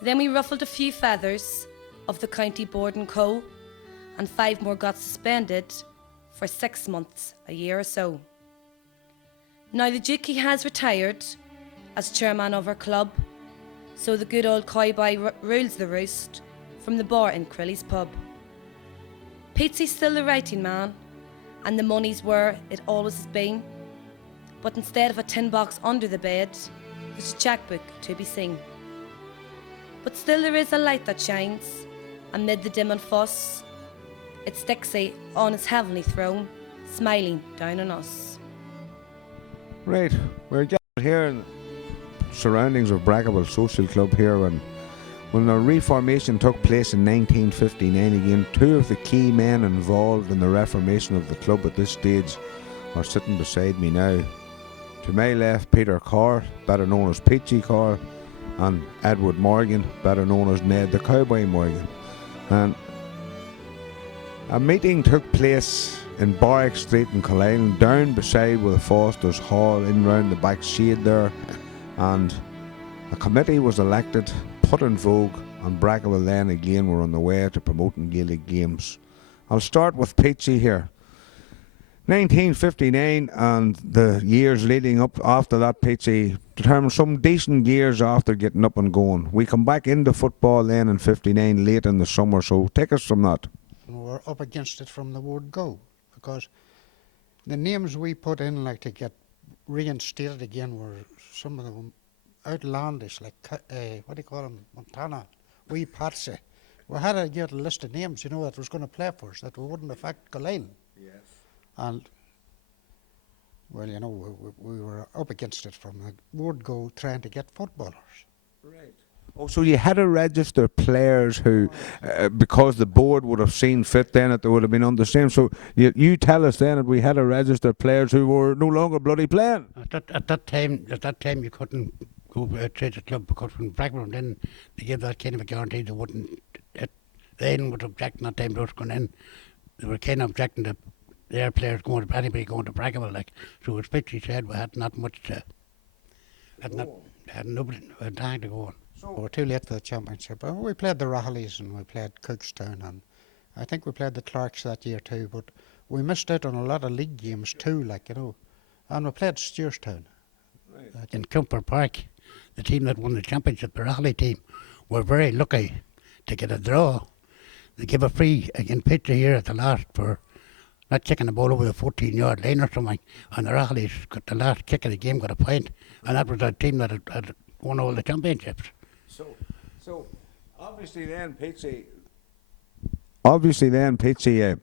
Then we ruffled a few feathers of the County Board and Co, and 5 more got suspended for 6 months, a year or so. Now the Dukey has retired as chairman of our club, so the good old cowboy rules the roost from the bar in Crilly's pub. Petesy's still the writing man, and the money's where it always has been. But instead of a tin box under the bed, there's a checkbook to be seen. But still there is a light that shines amid the din and fuss. It's Dixie on his heavenly throne, smiling down on us. Right, we're gathered here in the surroundings of Brackaville Social Club here, and when the reformation took place in 1959 again, two of the key men involved in the reformation of the club at this stage are sitting beside me now. To my left, Peter Carr, better known as Peachy Carr, and Edward Morgan, better known as Ned the Cowboy Morgan. And a meeting took place in Barrack Street in Killeen, down beside where the Foster's Hall, in round the back shade there, and a committee was elected, put in vogue, and Brackaville then again were on the way to promoting Gaelic games. I'll start with Peachy here. 1959 and the years leading up after that, Peachy, determined some decent years after getting up and going. We come back into football then in 59 late in the summer, so take us from that. We were up against it from the word go, because the names we put in, like, to get reinstated again, were some of them outlandish, like what do you call them, Montana, Wee Patsy. We had to get a list of names, you know, that was going to play for us, that we wouldn't affect Killeen. Yes. And, well, you know, we were up against it from the word go, trying to get footballers. Right. Oh, so you had to register players who, because the board would have seen fit then that they would have been on the same. So you tell us then that we had to register players who were no longer bloody playing. At that time, you couldn't go trade the club, because when Brackaville then they gave that kind of a guarantee, they wouldn't. They would object that time those going in. They were kind of objecting to their players going to anybody going to Brackaville, like. So as Pitchy said, we had not much to. Had nobody, had time to go on. So we were too late for the championship. We played the Rahleys and we played Cookstown, and I think we played the Clarks that year too, but we missed out on a lot of league games too, like, you know, and we played Stewarstown. Right. In Cumber Park, the team that won the championship, the Raleigh team, were very lucky to get a draw. They gave a free against Pitcher here at the last for not kicking the ball over the 14-yard line or something, and the Raleighs got the last kick of the game, got a point, and that was a team that had won all the championships. So obviously then, Peachy,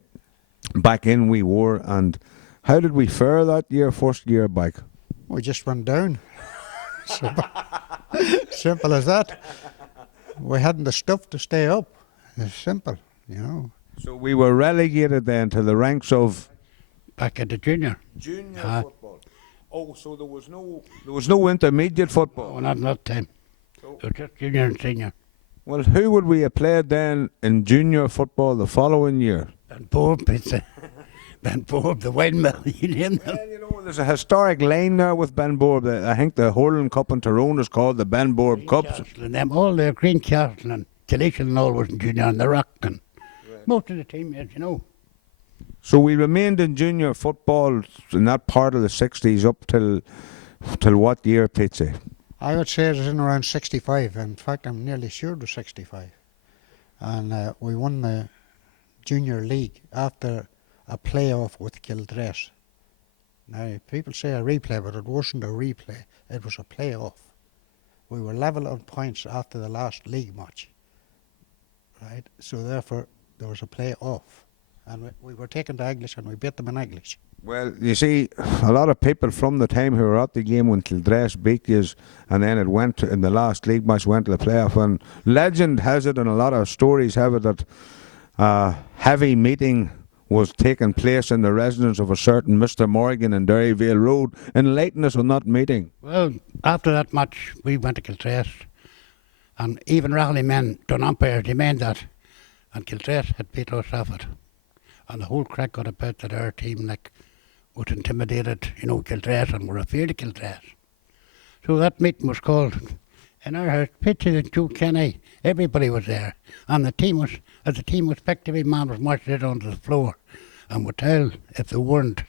back in we were, and how did we fare that year, first year back? We just went down. Simple as that. We hadn't the stuff to stay up. It's simple, you know. So we were relegated then to the ranks of Back at the junior football. Oh, so there was no intermediate football. Oh, not that time. So it was just junior and senior. Well, who would we have played then in junior football the following year? Ben Bob, Ben Bob, the windmill, you name them. Yeah, you know, there's a historic line there with Ben Bob. I think the Hurling Cup in Tyrone is called the Ben Bob Cups. And them, all the Green Castle and Killishal and all was in junior, and the Rock, and most of the team, as you know. So we remained in junior football in that part of the 60s up till what year, Peachy? I would say it was in around 65. In fact, I'm nearly sure it was 65. And we won the junior league after a playoff with Kildress. Now, people say a replay, but it wasn't a replay. It was a playoff. We were level on points after the last league match. Right? So therefore, there was a playoff. And we were taken to English and we beat them in English. Well, you see, a lot of people from the time who were at the game when Kildress beat yous, and then it went in the last league match, went to the playoff. And legend has it, and a lot of stories have it, that a heavy meeting was taking place in the residence of a certain Mr. Morgan in Derryvale Road. Enlighten us on that meeting. Well, after that match, we went to Kildress, and even Raleigh men, done umpires, demanded that, and Kildress had beat us off it. And the whole crack got about that our team, like, was intimidated, you know, Kildress, and were afraid of Kildress. So that meeting was called in our house. Pitchy and Joe Kenny, everybody was there. And the team was, as the team was picked, every man was marched out onto the floor and would tell if they weren't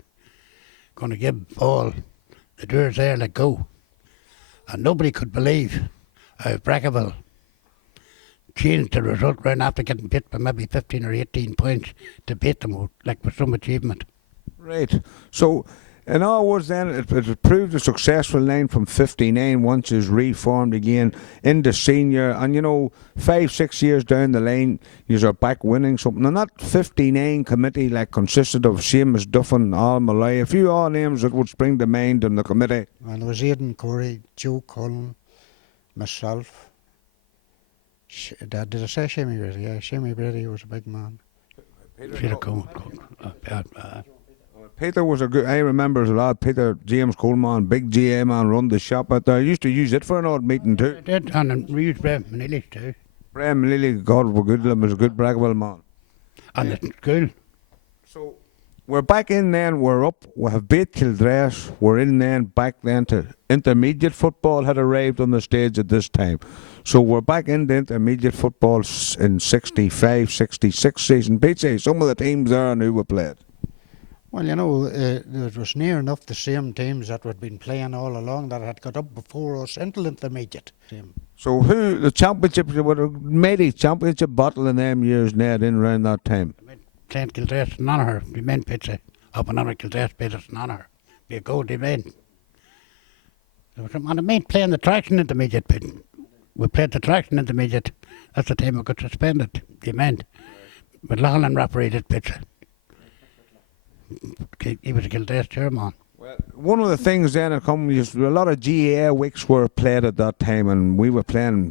going to give all the doors there, let go. And nobody could believe how Brackaville changed the result round after getting beat by maybe 15 or 18 points to beat them, like, with some achievement. Right. So in other words, then it proved a successful line from 59 once it's reformed again into senior, and 5-6 years down the line, you are back winning something. And that 59 committee consisted of Seamus Duffin, Al Malay, a few odd names that would spring to mind in the committee. Well, there was Aidan Corey, Joe Cullen, myself. Did I say Shimmy Brady? Yeah, Shimmy Brady was a big man. Peter Coleman. Peter was a good, I remember as a lad, Peter James Coleman, big GA man, run the shop out there. I used to use it for an odd meeting too. I did, and we used Brad Manilly too. Brad Manilly, God, we're good to him, was a good Brackaville man. And the school. So, we're back in then, we're up, we have beat Kildress, we're in then, back then to intermediate football had arrived on the stage at this time. So we're back into intermediate football in 65, 66 season. Pete, say some of the teams there and who we played. Well, it was near enough the same teams that had been playing all along that had got up before us into intermediate. So who, the championships, there were made a championship battle in them years, Ned, in around that time? Playing Kildress and Honor, the men pizza. Up and Honor Kildress played us and Honor. Be a goal, the men. There was some on the main playing the traction intermediate pit. We played the traction intermediate. That's the time we got suspended, the men. But Lachlan refereed it pizza. He was a Kildress chairman. Well, one of the things then that come is a lot of GAA weeks were played at that time, and we were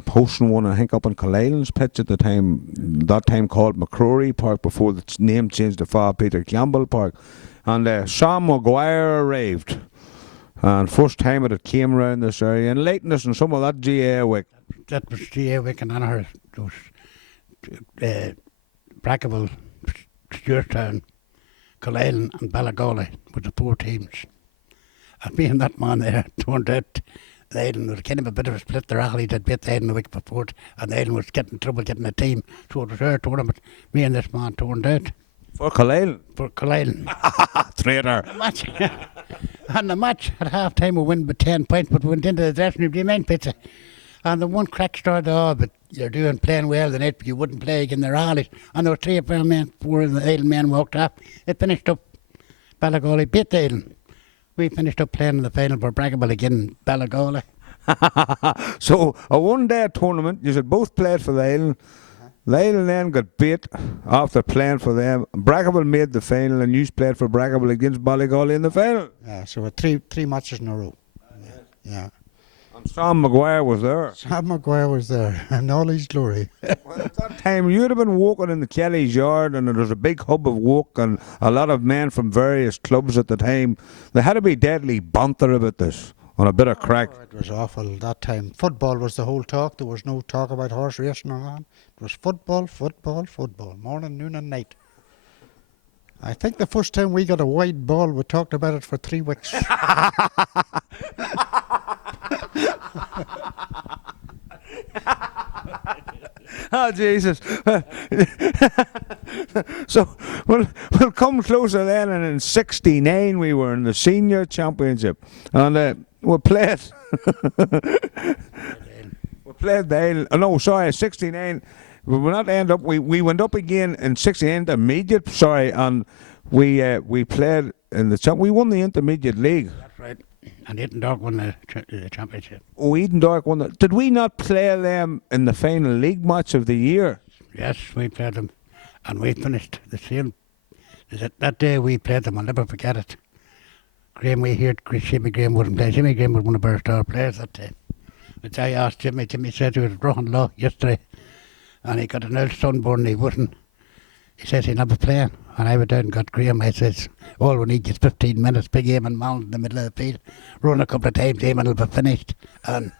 hosting one, I think, up in Cullelan's pitch at the time, that time called McCrory Park, before the name changed to Father Peter Campbell Park. And Sam Maguire arrived, and first time it came around this area, and lateness and some of that GAA week. That was GAA week in Honor. It was Brackaville, Stewartstown, Cullelan and Ballagolly were the 4 teams. And me and that man there turned out the Aidan was kind of a bit of a split. The Raleigh had beat the Aidan the week before, and the Aidan was getting trouble getting a team. So it was our tournament. Me and this man turned out. For Cullelan? For Cullelan. Traitor. And the match at half time we win by 10 points, but we went into the dressing room, the main pizza. And the one crack started, but you're playing well the night, but you wouldn't play again the Raleigh. And there were 3 of our men, 4 of the Aidan men walked off. It finished up. Ballagolly beat the Aidan. We finished up playing in the final for Brackaville again, Ballagolly. So, a one-day tournament, you had both played for the Aidan. The Aidan then got beat after playing for them. Brackaville made the final, and you played for Brackaville against Ballagolly in the final. Yeah, so three matches in a row. Yeah. And Sam Maguire was there. Sam Maguire was there in all his glory. Well, at that time, you'd have been walking in the Kelly's yard, and there was a big hub of walk, and a lot of men from various clubs at the time. They had to be deadly banter about this, on a bit of crack. It was awful that time. Football was the whole talk. There was no talk about horse racing or that. It was football, football, football, morning, noon and night. I think the first time we got a wide ball, we talked about it for 3 weeks. Oh, Jesus. So, we'll come closer then, and in 69 we were in the senior championship, and we played. We played the Aidan. Oh, no, sorry, 69. We will not end up. We went up again in 69, intermediate. Sorry, and we played in the champ. We won the intermediate league. That's right. And Eton Dark won the championship. Oh, Eden Dark won that. Did we not play them in the final league match of the year? Yes, we played them, and we finished the same. That day we played them. I'll never forget it. Graham, we heard Jimmy Graham wouldn't play. Jimmy Graham was one of our star players that day. Which I asked Jimmy. Jimmy said he was drawing low yesterday, and he got an old sunburn and he wouldn't. He says he'll never play. And I went down and got Graham. I says, all we need is 15 minutes, big aim and mound in the middle of the field. Run a couple of times, aim and it'll be finished. And,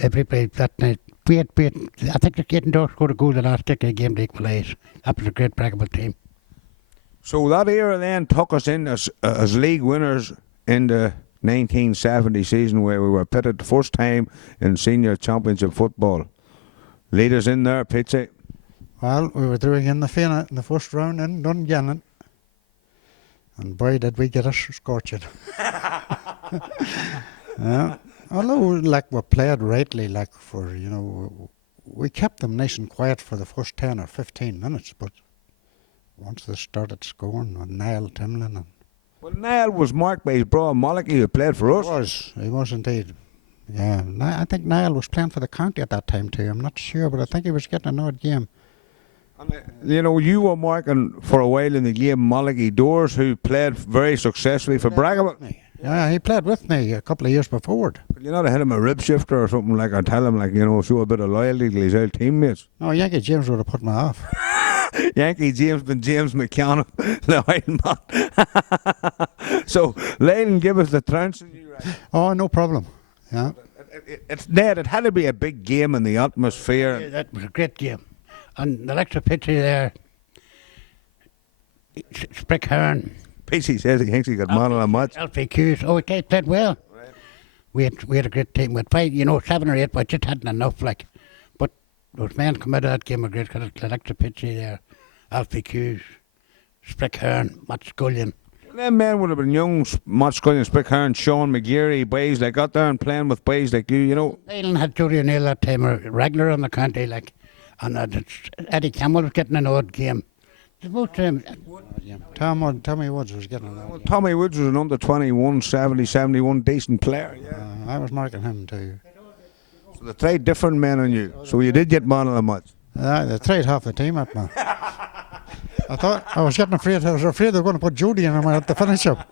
everybody that night, I think the Eton Dark scored a goal the last kick of the game to equalise. That was a great Brackaville team. So that era then took us in as league winners in the 1970 season, where we were pitted the first time in senior championship football. Lead us in there, Pitsy. Well, we were doing in the final in the first round in Dungannon. And boy, did we get a scorching. Yeah. Although, we played rightly, we kept them nice and quiet for the first 10 or 15 minutes, but once they started scoring with Niall Timlin. And Well, Niall was marked by his brother Malachy, who played for us. he was indeed. Yeah, I think Niall was playing for the county at that time too. I'm not sure, but I think he was getting an odd game. And, you know, you were marking for a while in the game Malachy Doors, who played very successfully for Brackaville. Yeah, he played with me a couple of years before. But you're not hit him a rib shifter or something like, or tell him, like, you know, show a bit of loyalty to his old teammates. No, Yankee James would have put me off. Yankee James and James McCann, So, Leyland, give us the trounce. Oh, no problem. Yeah. It's Ned, it had to be a big game in the atmosphere. Yeah, that was a great game. And the extra pitcher there, Sprick Hearn. Pacey says he thinks he got man of the match. Alfie Hughes. Oh, they played well. Right. We had a great team. We had 5, 7 or 8, but just hadn't enough. Like, but those men come out of that game were great. Got the extra pitcher there, Alfie Hughes, Sprick Hearn, Matt Scullion. Them men would have been young, Matt Scullion, Sprick Hearn, Sean McGeary, boys like got there and playing with boys like you know. Leyland had Jody O'Neill that time, a regular on the county, like, and Eddie Campbell was getting an odd game. Tommy Woods was getting Well, Tommy Woods was an under 21, 70, 71 decent player. Yeah. I was marking him too. So they tried different men on you. So you did get man of the match. They tried half the team at me. I thought I was getting afraid. I was afraid they were going to put Judy in at the finish up.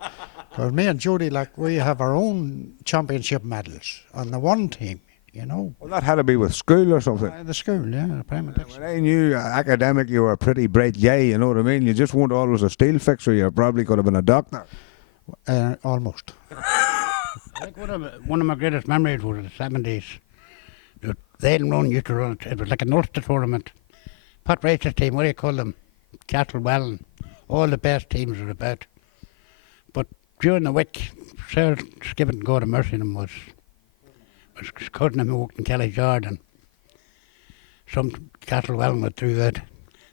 Because me and Judy, like, we have our own championship medals on the one team. You know. Well, that had to be with school or something. The school, yeah, the primary. When I knew academically you were a pretty bright guy, you know what I mean? You just weren't always a steel fixer. You probably could have been a doctor. Almost. I think one of my greatest memories was in the 70s. They used to run it was like an Ulster tournament. Pat Rice's team, what do you call them? Castlewell, all the best teams were about. But during the week, Sir Skippon, God have mercy on him, was cousin of me worked in Kelly Jordan. Some Castlewell went through that.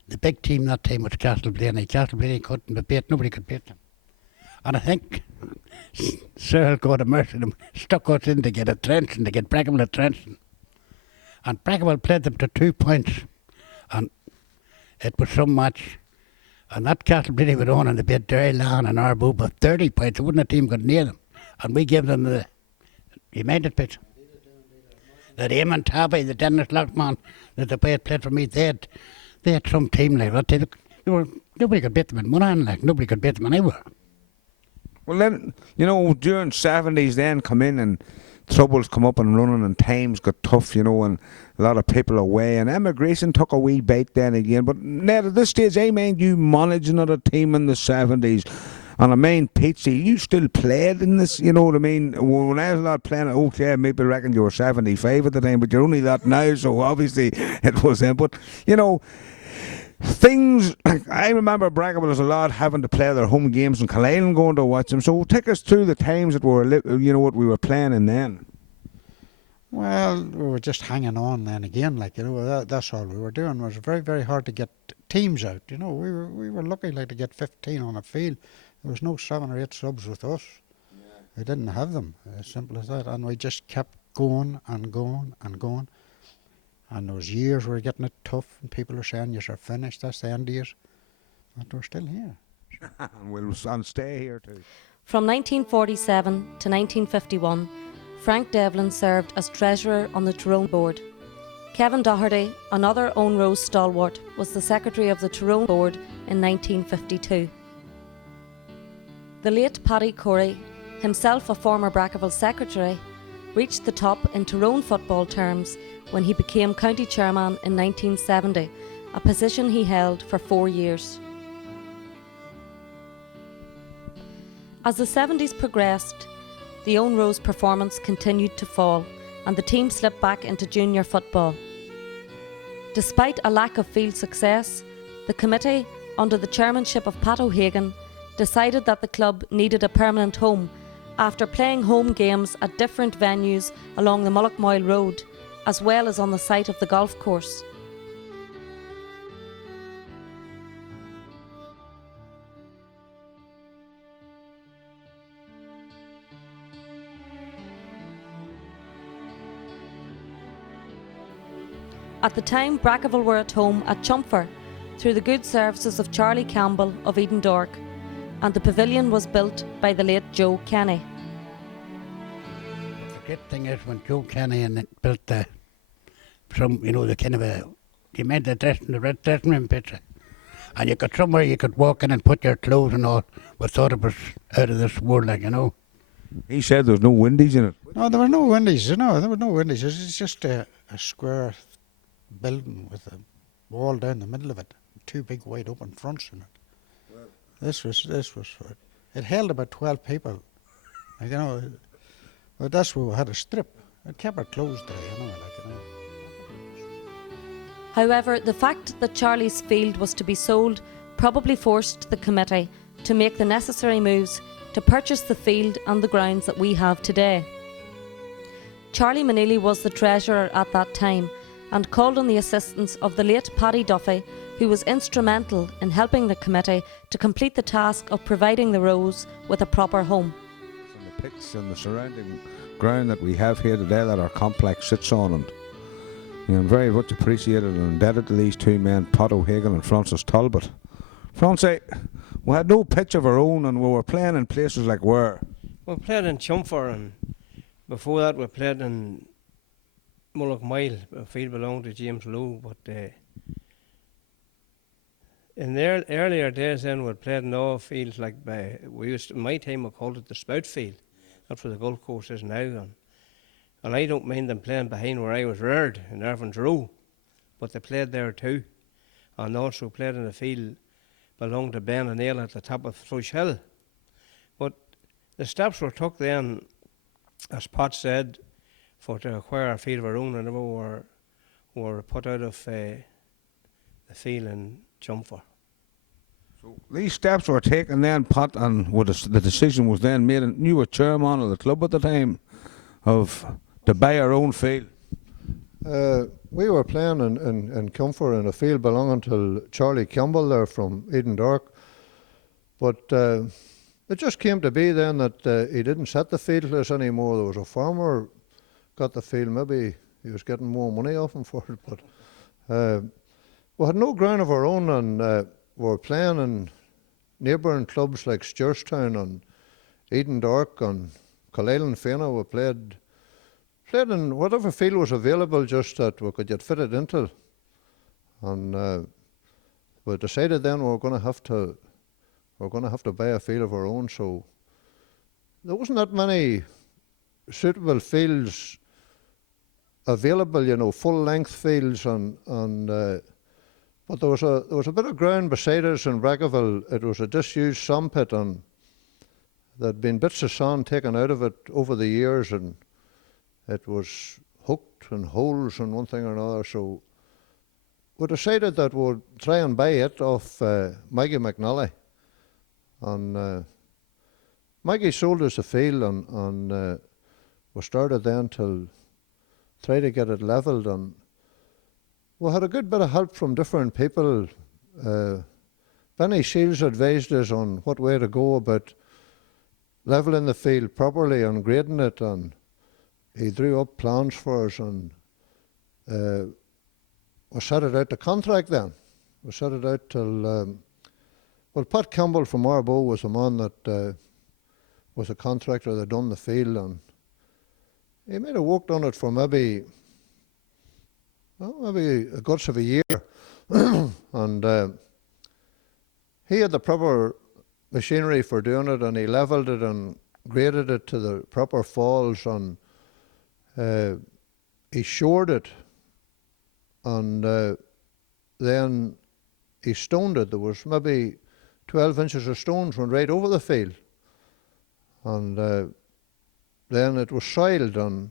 The big team that time was Castleblaney. Castleblaney couldn't be beat, nobody could beat them. And I think Sir, God have mercy on him, stuck us in to get a trench and to get Brackaville a trench. And Brackaville played them to 2 points. And it was some match. And that Castleblaney went on and they beat Derry Lawn and Arbu by 30 points. There wasn't a team got near them. And we gave them the United pitch. The Eamon Tabby, the Dennis Lockman, that the played for me, they had some team like that. Nobody could beat them in Monaghan, like nobody could beat them anywhere. Well then, you know, during 70s then come in and troubles come up and running and times got tough, you know, and a lot of people away and emigration took a wee bite then again. But Ned, at this stage, I mean, you managing a team in the 70s. And I mean, Peachy, you still played in this, you know what I mean? When I was not playing, okay, maybe reckon you were 75 at the time, but you're only that now, so obviously it was then. But, you know, things, like I remember Brackaville as a lad having to play their home games in Killale and going to watch them. So take us through the times that were, you know, what we were playing in then. Well, we were just hanging on then again, like, you know, that's all we were doing. It was very, very hard to get teams out, you know. We were lucky, like, to get 15 on a field. There was no 7 or 8 subs with us. Yeah. We didn't have them, as simple as that. And we just kept going and going and going. And those years we were getting it tough, and people are saying, you're finished, that's the end of it. But we're still here. And we'll stay here too. From 1947 to 1951, Frank Devlin served as treasurer on the Tyrone board. Kevin Doherty, another Own Rose stalwart, was the secretary of the Tyrone board in 1952. The late Paddy Corey, himself a former Brackaville secretary, reached the top in Tyrone football terms when he became county chairman in 1970, a position he held for 4 years. As the 70s progressed, the Own Rose performance continued to fall and the team slipped back into junior football. Despite a lack of field success, the committee, under the chairmanship of Pat O'Hagan, decided that the club needed a permanent home after playing home games at different venues along the Mullaghmoyle Road, as well as on the site of the golf course. At the time Brackaville were at home at Chumfer, through the good services of Charlie Campbell of Edendork, and the pavilion was built by the late Joe Kenny. The great thing is when Joe Kenny and it built the kind of he made the red dressing room picture. And you could somewhere you could walk in and put your clothes and all. We thought it was out of this world, like, you know. He said there was no windies in it. No, there were no windies, there were no windies. It's just a square building with a wall down the middle of it. Two big wide open fronts in it. Wow. This was for it. It held about 12 people. Like, but that's where we had a strip. It kept our clothes dry, However, the fact that Charlie's field was to be sold probably forced the committee to make the necessary moves to purchase the field and the grounds that we have today. Charlie Maneely was the treasurer at that time and called on the assistance of the late Paddy Duffy, who was instrumental in helping the committee to complete the task of providing the Rose with a proper home. From the pitch and the surrounding ground that we have here today that our complex sits on, and I'm very much appreciated and indebted to these two men, Pat O'Hagan and Francis Talbot. Francie, we had no pitch of our own and we were playing in places like where? We played in Chumford, and before that we played in Mullock Mile. The field belonged to James Lowe, but in the earlier days then we played in all fields like in my time we called it the Spout Field. That's where the golf course is now. And I don't mind them playing behind where I was reared, in Irvin's Row, but they played there too. And also played in a field belonged to Ben and Ale at the top of Thrush Hill. But the steps were took then, as Pat said, to acquire a field of our own, and were put out of the field in Chumford. So these steps were taken then, Pat, and the decision was then made, and you were chairman of the club at the time, to buy our own field. We were playing in Comfort in a field belonging to Charlie Campbell there from Edendork, but it just came to be then that he didn't set the field to us anymore. There was a farmer got the field, maybe he was getting more money off him for it, but we had no ground of our own, and we were playing in neighbouring clubs like Stearstown and Edendork and Killale and Fena. We played in whatever field was available, just that we could get fitted into. And we decided then we were going to have to buy a field of our own. So there wasn't that many suitable fields available, full length fields, but there was a bit of ground beside us in Brackaville. It was a disused sandpit, and there'd been bits of sand taken out of it over the years, and it was hooked and holes and one thing or another. So we decided that we'd try and buy it off Maggie McNally. And Maggie sold us the field, and we started then to try to get it levelled. And we had a good bit of help from different people. Benny Shields advised us on what way to go about levelling the field properly and grading it, and he drew up plans for us, and we set it out to contract then. We set it out till, Pat Campbell from Arbo was the man that was a contractor that done the field, and he might have worked on it for maybe a guts of a year. And he had the proper machinery for doing it, and he levelled it and graded it to the proper falls, and he shored it, and then he stoned it. There was maybe 12 inches of stones went right over the field, and then it was soiled, and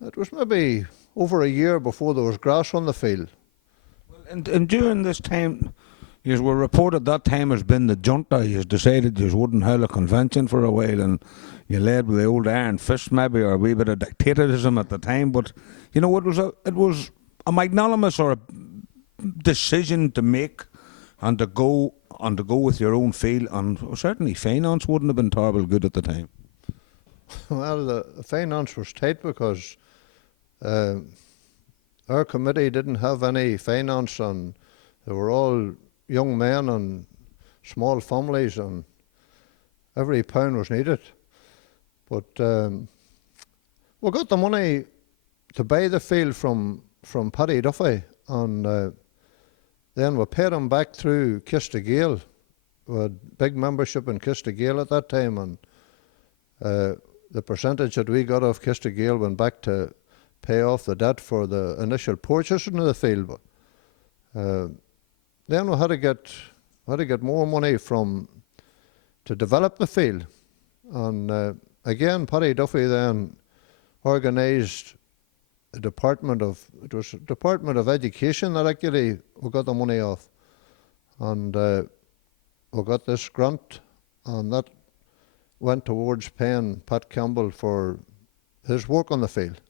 it was maybe over a year before there was grass on the field. And during this time, you were reported that time has been the junta. You decided you wouldn't hold a convention for a while, and you led with the old iron fist maybe, or a wee bit of dictatorism at the time. But it was a magnanimous or a decision to make, and to go with your own field. And certainly finance wouldn't have been terrible good at the time. Well, the finance was tight because our committee didn't have any finance, and they were all young men and small families, and every pound was needed. But we got the money to buy the field from Paddy Duffy, and then we paid him back through Kistagale. We had big membership in Kistagale at that time, and the percentage that we got off Kistagale went back to pay off the debt for the initial purchasing of the field. But then we had to get more money to develop the field, and again Paddy Duffy then organised a Department of Education that actually we got the money off, and we got this grant, and that went towards paying Pat Campbell for his work on the field.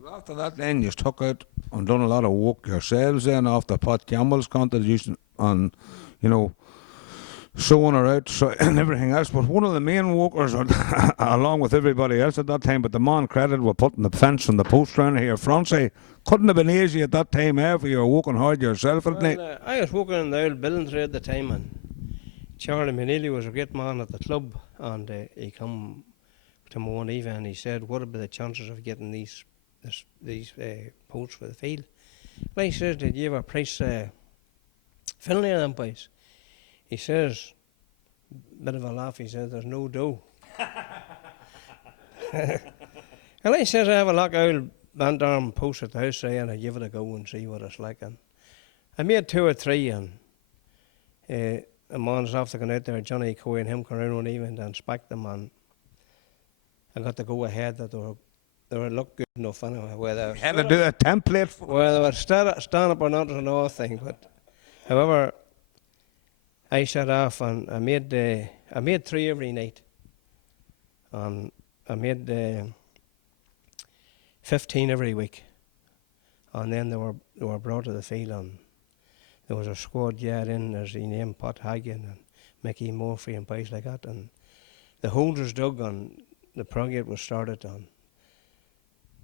So after that then you took out and done a lot of work yourselves then after Pat Campbell's contribution on, you know, sewing her out and everything else. But one of the main workers, along with everybody else at that time, but the man credit were putting the fence and the post round here. Francie, couldn't have been easy at that time ever. You were working hard yourself, Well, wasn't it? I was working in the old building trade at the time, and Charlie McNeely was a great man at the club, and he come to me one evening and he said, "What about the chances of getting these posts for the field?" And I said, "Did you ever price Finlay and them boys?" He says, bit of a laugh, he says, "There's no dough." And I says, "I have a lock old band arm post at the house today, and I give it a go and see what it's like." And I made 2 or 3, and a man's after going out there, Johnny Coy, and him come around one evening and inspect them, and I got to go ahead that they were look good enough anyway. Whether You had to do a template for well, they were stand up or not is another thing, but however, I set off and I made 3 every night, and I made 15 every week, and then they were brought to the field, and there was a squad yard in, as he named Pat Hagen and Mickey Murphy and boys like that, and the holes was dug and the progate was started, and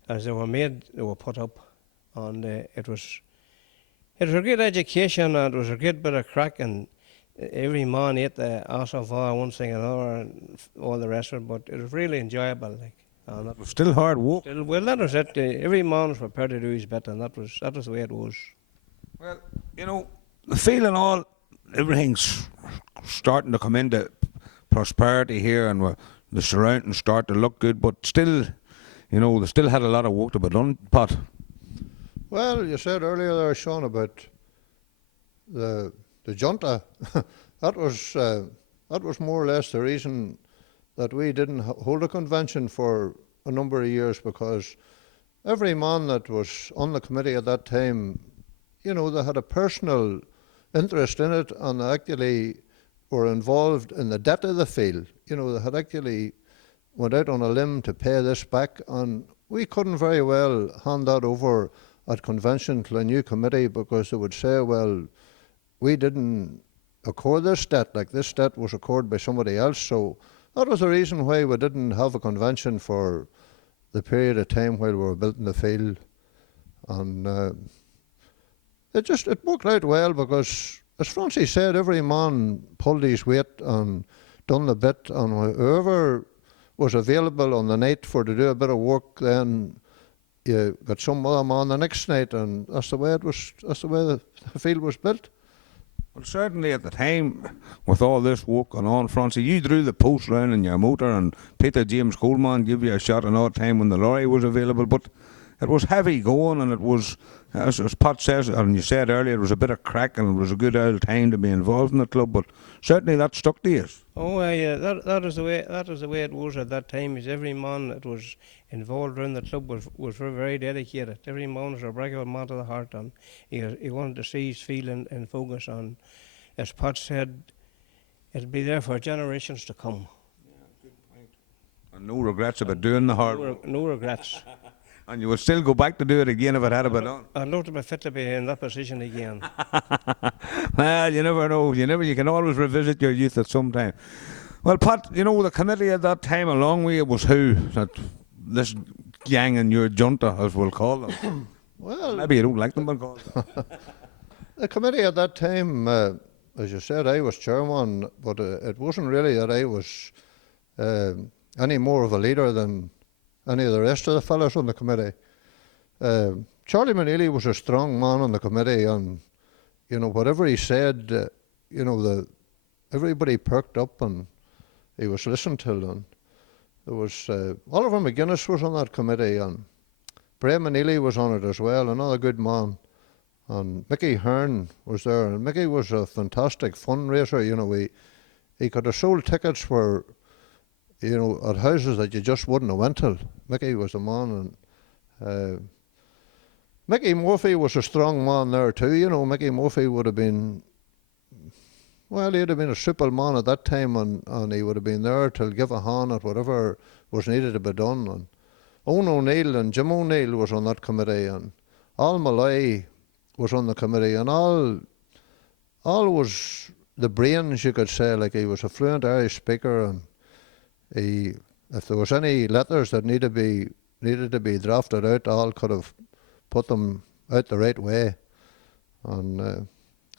as they were made, they were put up, and it was a great education, and it was a great bit of crack, and every man ate the ass of one thing and another and all the rest of it, but it was really enjoyable. Like, and that it was still hard work. well, that was it. Every man was prepared to do his bit, and that was the way it was. Well, you know, the field and all, everything's starting to come into prosperity here, and the surroundings start to look good, but still, you know, they still had a lot of work to be done, Pat. Well, you said earlier there, Sean, about the junta. that was more or less the reason that we didn't hold a convention for a number of years, because every man that was on the committee at that time, you know, they had a personal interest in it, and they actually were involved in the debt of the field. You know, they had actually went out on a limb to pay this back, and we couldn't very well hand that over at convention to a new committee, because they would say, well, we didn't accord this debt, like this debt was accorded by somebody else. So that was the reason why we didn't have a convention for the period of time while we were building the field. And it worked out well, because, as Francie said, every man pulled his weight and done the bit, and whoever was available on the night to do a bit of work, then you got some other man the next night, and that's the way it was. That's the way the field was built. Well, certainly at the time, with all this work going on, Francie, you drew the post round in your motor, and Peter James Coleman gave you a shot an odd time when the lorry was available, but it was heavy going, and it was, as Pat says, and you said earlier, it was a bit of crack, and it was a good old time to be involved in the club, but certainly that stuck to you. Oh, yeah, that is the way it was at that time. Is every man that was involved around the club was very, very dedicated. Every man was a Brackaville man to the heart, and he wanted to see his field in focus. And as Pat said, it'll be there for generations to come. Yeah, good point. And no regrets about doing the hard work. No regrets. And you would still go back to do it again if it had been done. I'd love to be fit to be in that position again. Well, you never know. You can always revisit your youth at some time. Well, Pat, you know, the committee at that time, a long way, was who? That this gang in your junta, as we'll call them. Well, maybe you don't like them, but call them. The committee at that time, as you said, I was chairman, but it wasn't really that I was any more of a leader than any of the rest of the fellas on the committee. Charlie McNeely was a strong man on the committee, and whatever he said, everybody perked up and he was listened to. And there was Oliver McGuinness was on that committee, and Bray McNeely was on it as well, another good man. And Mickey Hearn was there, and Mickey was a fantastic fundraiser. He could have sold tickets for, at houses that you just wouldn't have went to. Mickey was a man, and Mickey Murphy was a strong man there too. Mickey Murphy would have been, he'd have been a simple man at that time, and he would have been there to give a hand at whatever was needed to be done. And Owen O'Neill and Jim O'Neill was on that committee, and Al Malloy was on the committee, and Al was the brains, you could say. Like, he was a fluent Irish speaker, and if there was any letters that needed to be drafted out, Al could have put them out the right way. And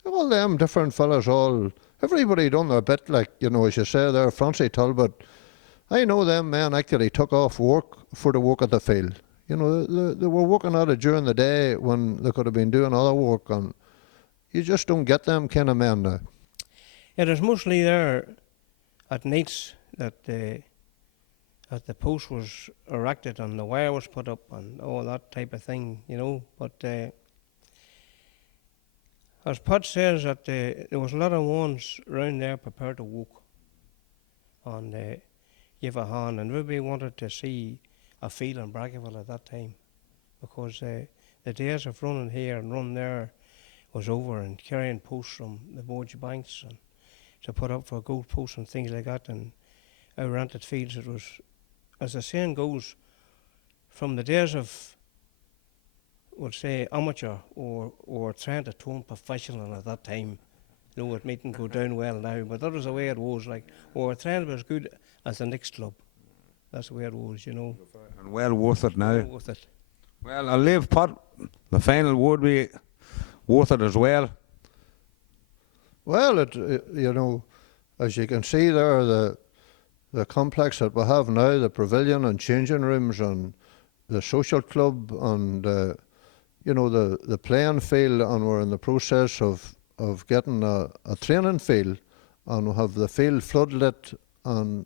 all them different fellas, everybody done their bit. Like, as you say there, Francie Talbot, I know them men actually took off work for the work at the field. They were working at it during the day when they could have been doing other work, and you just don't get them kind of men now. It was mostly there at nights that the post was erected and the wire was put up and all that type of thing, But as Pat says, that there was a lot of ones around there prepared to walk and give a hand, and everybody wanted to see a field in Brackaville at that time, because the days of running here and running there was over, and carrying posts from the Borgia banks and to put up for goal posts and things like that, and our rented fields. It was, as the saying goes, from the days of, we'll say, amateur or trying to turn professional at that time. It mightn't go down well now, but that was the way it was. Like, or trying to be as good as the next club. That's the way it was, And well worth it now. Well worth it. Well, I'll leave Pat. The final would be worth it as well. Well, as you can see there, the complex that we have now, the pavilion and changing rooms and the social club and the playing field, and we're in the process of getting a training field, and we'll have the field floodlit and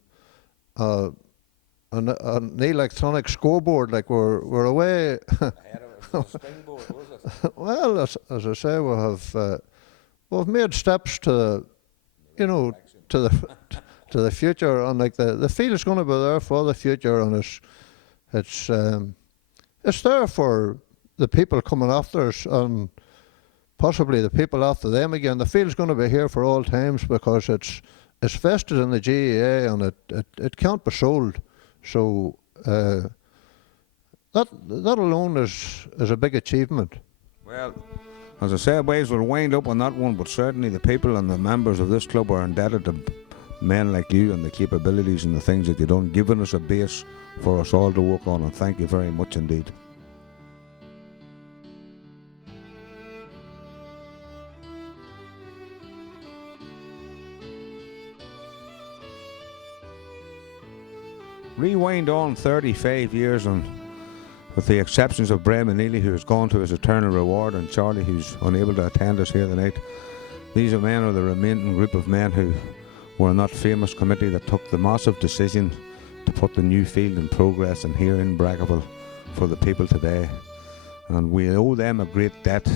an electronic scoreboard. Like, we're away. Well, as I say, we've made steps to the future, and like the field's going to be there for the future, and it's there for the people coming after us, and possibly the people after them again. The field's going to be here for all times, because it's vested in the GAA, and it can't be sold. So that alone is a big achievement. Well, as I say, boys, we'll wind up on that one, but certainly the people and the members of this club are indebted to men like you and the capabilities and the things that you've done, giving us a base for us all to work on, and thank you very much indeed. Rewind on 35 years, and with the exceptions of Bray McNeely, who has gone to his eternal reward, and Charlie, who's unable to attend us here tonight, these men are the remaining group of men who were in that famous committee that took the massive decision to put the new field in progress and here in Brackaville for the people today. And we owe them a great debt.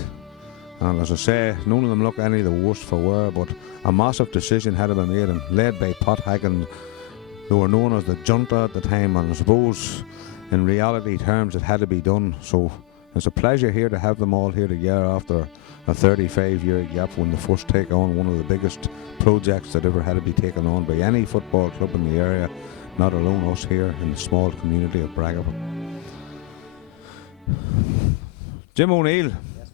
And as I say, none of them look any the worse for wear, but a massive decision had to be made, and led by Pat Hagen, who were known as the junta at the time, and I suppose in reality terms it had to be done. So it's a pleasure here to have them all here together after a 35-year gap, when they first take on one of the biggest projects that ever had to be taken on by any football club in the area, not alone us here in the small community of Brackaville. Jim O'Neill, yes,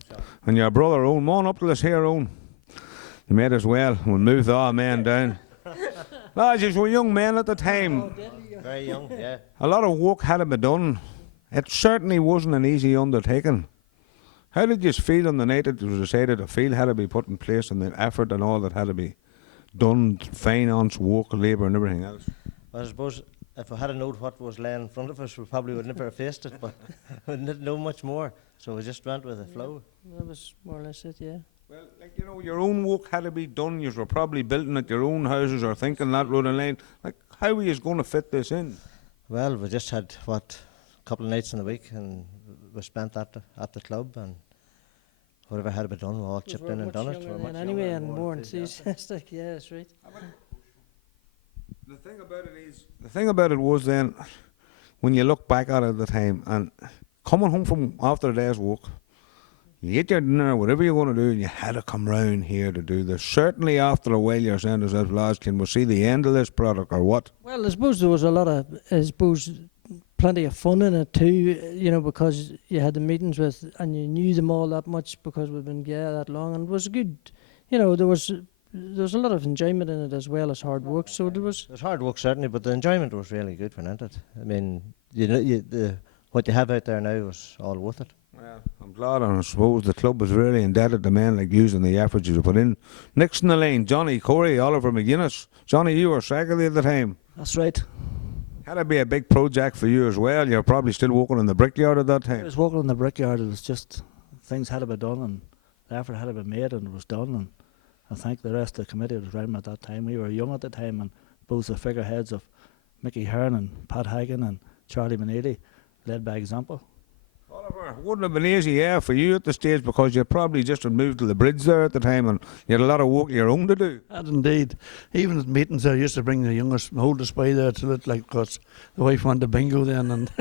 and your brother Owen, come on up to this here, Owen. You made as well. We'll move the men down. Lads, you were young men at the time. Very young, yeah. A lot of work had to be done. It certainly wasn't an easy undertaking. How did you feel on the night that it was decided a field had to be put in place and the effort and all that had to be done, finance, work, labour and everything else? Well, I suppose if I had known what was laying in front of us, we probably would never have faced it, but we didn't know much more, so we just went with the flow. That was more or less it, yeah. Well, like, you know, your own work had to be done. You were probably building at your own houses or thinking that road and line. Like, how are you going to fit this in? Well, we just had, a couple of nights in a week, and we spent at the club, and whatever had to be done, we all chipped in and done it. We're much anyway, and more enthusiastic, yeah, that's right. The thing about it was then, when you look back at it at the time, and coming home from after a day's work, you get your dinner, whatever you're going to do, and you had to come round here to do this. Certainly after a while you're saying to yourself, lads, can we see the end of this product or what? Well, I suppose there was a lot of, plenty of fun in it too, you know, because you had the meetings with, and you knew them all that much because we've been together that long, and it was good, you know, there was a lot of enjoyment in it as well as hard work, so there was... It was hard work certainly, but the enjoyment was really good, wasn't it? I mean, what you have out there now was all worth it. Well, I'm glad, and I suppose the club was really indebted to men like you and the efforts you put in. Next in the lane, Johnny, Corey, Oliver McGuinness. Johnny, you were secretary at the time. That's right. Had to be a big project for you as well. You're probably still working in the brickyard at that time. I was working in the brickyard. It was just things had to be done, and the effort had to be made, and it was done. And I think the rest of the committee was around at that time. We were young at the time, and both the figureheads of Mickey Hearn and Pat Hagan and Charlie Manady led by example. Oliver, it wouldn't have been easy, for you at the stage, because you probably just had moved to the bridge there at the time and you had a lot of work of your own to do. And indeed, even at meetings I used to bring the youngest, oldest boy there to it, like, because the wife wanted bingo then, and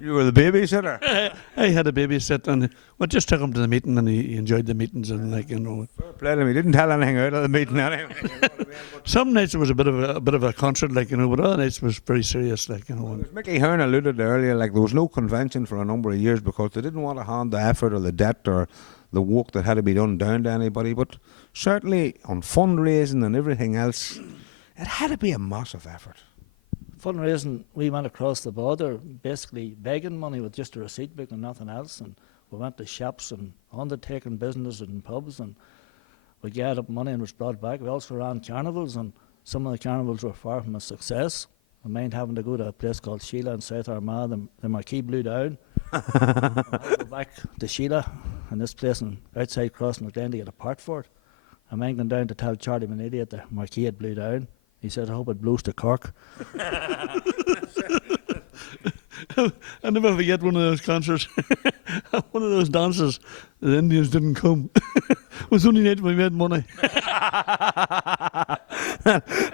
you were the babysitter. I had a babysitter, and we just took him to the meeting, and he enjoyed the meetings, and like, you know. Fair play to him. He didn't tell anything out of the meeting anyway. Some nights it was a bit of a concert, like, you know, but other nights it was very serious, like, you know. Well, as Mickey Hearn alluded earlier, like, there was no convention for a number of years because they didn't want to hand the effort or the debt or the work that had to be done down to anybody. But certainly on fundraising and everything else, it had to be a massive effort. Fundraising, we went across the border basically begging money with just a receipt book and nothing else, and we went to shops and undertaking business and pubs, and we gathered up money and was brought back. We also ran carnivals, and some of the carnivals were far from a success. I mind having to go to a place called Sheila in South Armagh. The marquee blew down. I had to go back to Sheila and this place outside Crossing the Glen to get a part for it. I mind going down to tell Charlie Manady that the marquee had blew down. He said, I hope it blows to Cork. I'll never forget one of those concerts. One of those dances, the Indians didn't come. It was only night we made money.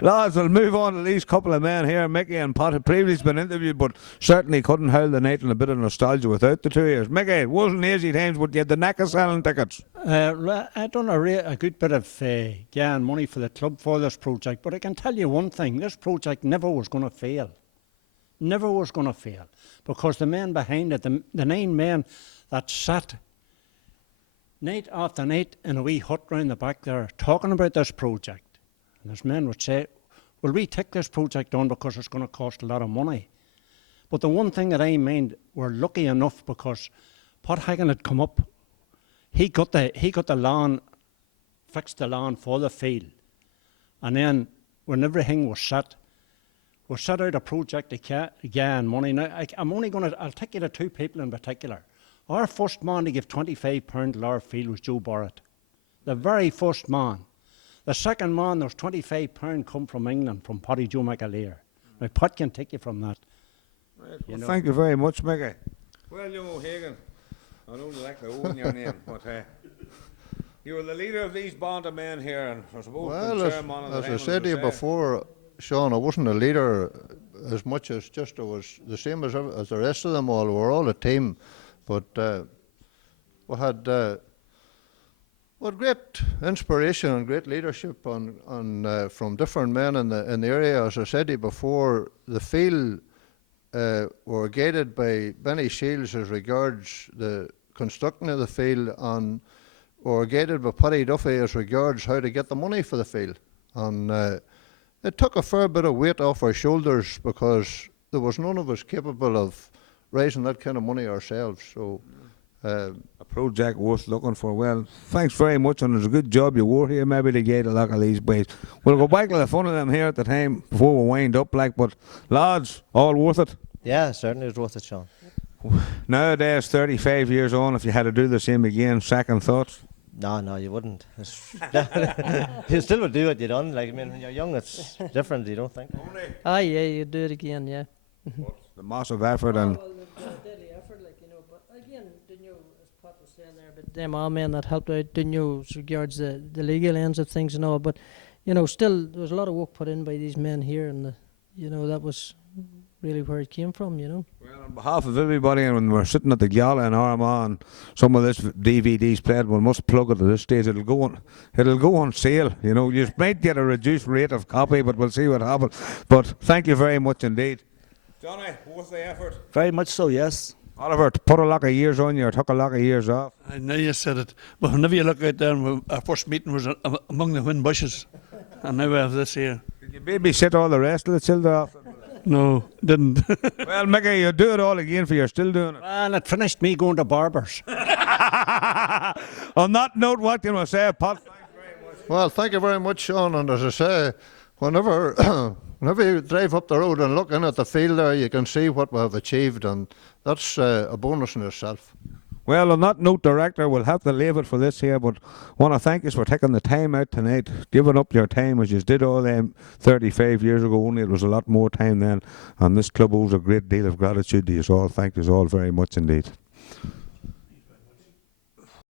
Lads, we'll move on to these couple of men here. Mickey and Pat had previously been interviewed, but certainly couldn't hold the night in a bit of nostalgia without the 2 years. Mickey, it wasn't easy times, but you had the knack of selling tickets. I done a good bit of getting money for the club for this project, but I can tell you one thing, this project never was going to fail. Never was going to fail, because the men behind it, the 9 men that sat night after night in a wee hut round the back there talking about this project, and those men would say, well, we take this project on because it's going to cost a lot of money. But the one thing that I mind, we're lucky enough because Pat Hagan had come up, he got the lawn, fixed the lawn for the field, and then when everything was set, we set out a project to gain money. Now, I'll take you to 2 people in particular. Our first man to give £25 to our field was Joe Barrett. The very first man. The second man, there's £25 come from England, from Paddy Joe McAleer. Now, Pat can take you from that. Right. Well, thank you very much, Mickey. Well, Young O'Hagan, I don't like to own your name, but you were the leader of these band of men here, and I suppose well, as I said to you before, Sean, I wasn't a leader as much as just I was the same as the rest of them all. We were all a team, but we had great inspiration and great leadership from different men in the area. As I said to you before, the field were gated by Benny Shields as regards the constructing of the field, and were gated by Paddy Duffy as regards how to get the money for the field. And it took a fair bit of weight off our shoulders because there was none of us capable of raising that kind of money ourselves. So a project worth looking for. Well, thanks very much, and it's a good job you were here maybe to get a lot of these boys. We'll go back to the fun of them here at the time before we wind up, like, but lads, all worth it. Yeah, certainly it's worth it, Sean. Nowadays, 35 years on, if you had to do the same again, second thoughts? No, you wouldn't. You still would do what you done. Like, I mean, when you're young, it's different, you don't think? Yeah, you do it again, yeah. The massive effort and... Daily effort, like, you know, but again, didn't you, as Pat was saying there, but them all men that helped out, didn't you, as regards the legal ends of things and all, but, you know, still, there was a lot of work put in by these men here, and, you know, that was really where it came from, you know. Well, on behalf of everybody, and when we're sitting at the Gala in Armagh, and some of this DVD's played, we must plug it at this stage. It'll go on sale. You know, you might get a reduced rate of copy, but we'll see what happens. But thank you very much indeed. Johnny, what's the effort? Very much so, yes. Oliver, put a lot of years on you, or took a lot of years off. I know you said it, but whenever you look out there, our first meeting was among the wind bushes, and now we have this here. Did you babysit all the rest of the children after? No, didn't. Well, Mickey, you do it all again, for you're still doing it. And it finished me going to barbers. On that note, what can I say, Pat? Well, thank you very much, Sean. And as I say, whenever you drive up the road and look in at the field there, you can see what we have achieved, and that's a bonus in itself. Well, on that note, Director, we'll have to leave it for this here, but want to thank you for taking the time out tonight, giving up your time as you did all them 35 years ago. Only it was a lot more time then, and this club owes a great deal of gratitude to you all. Thank you all very much indeed.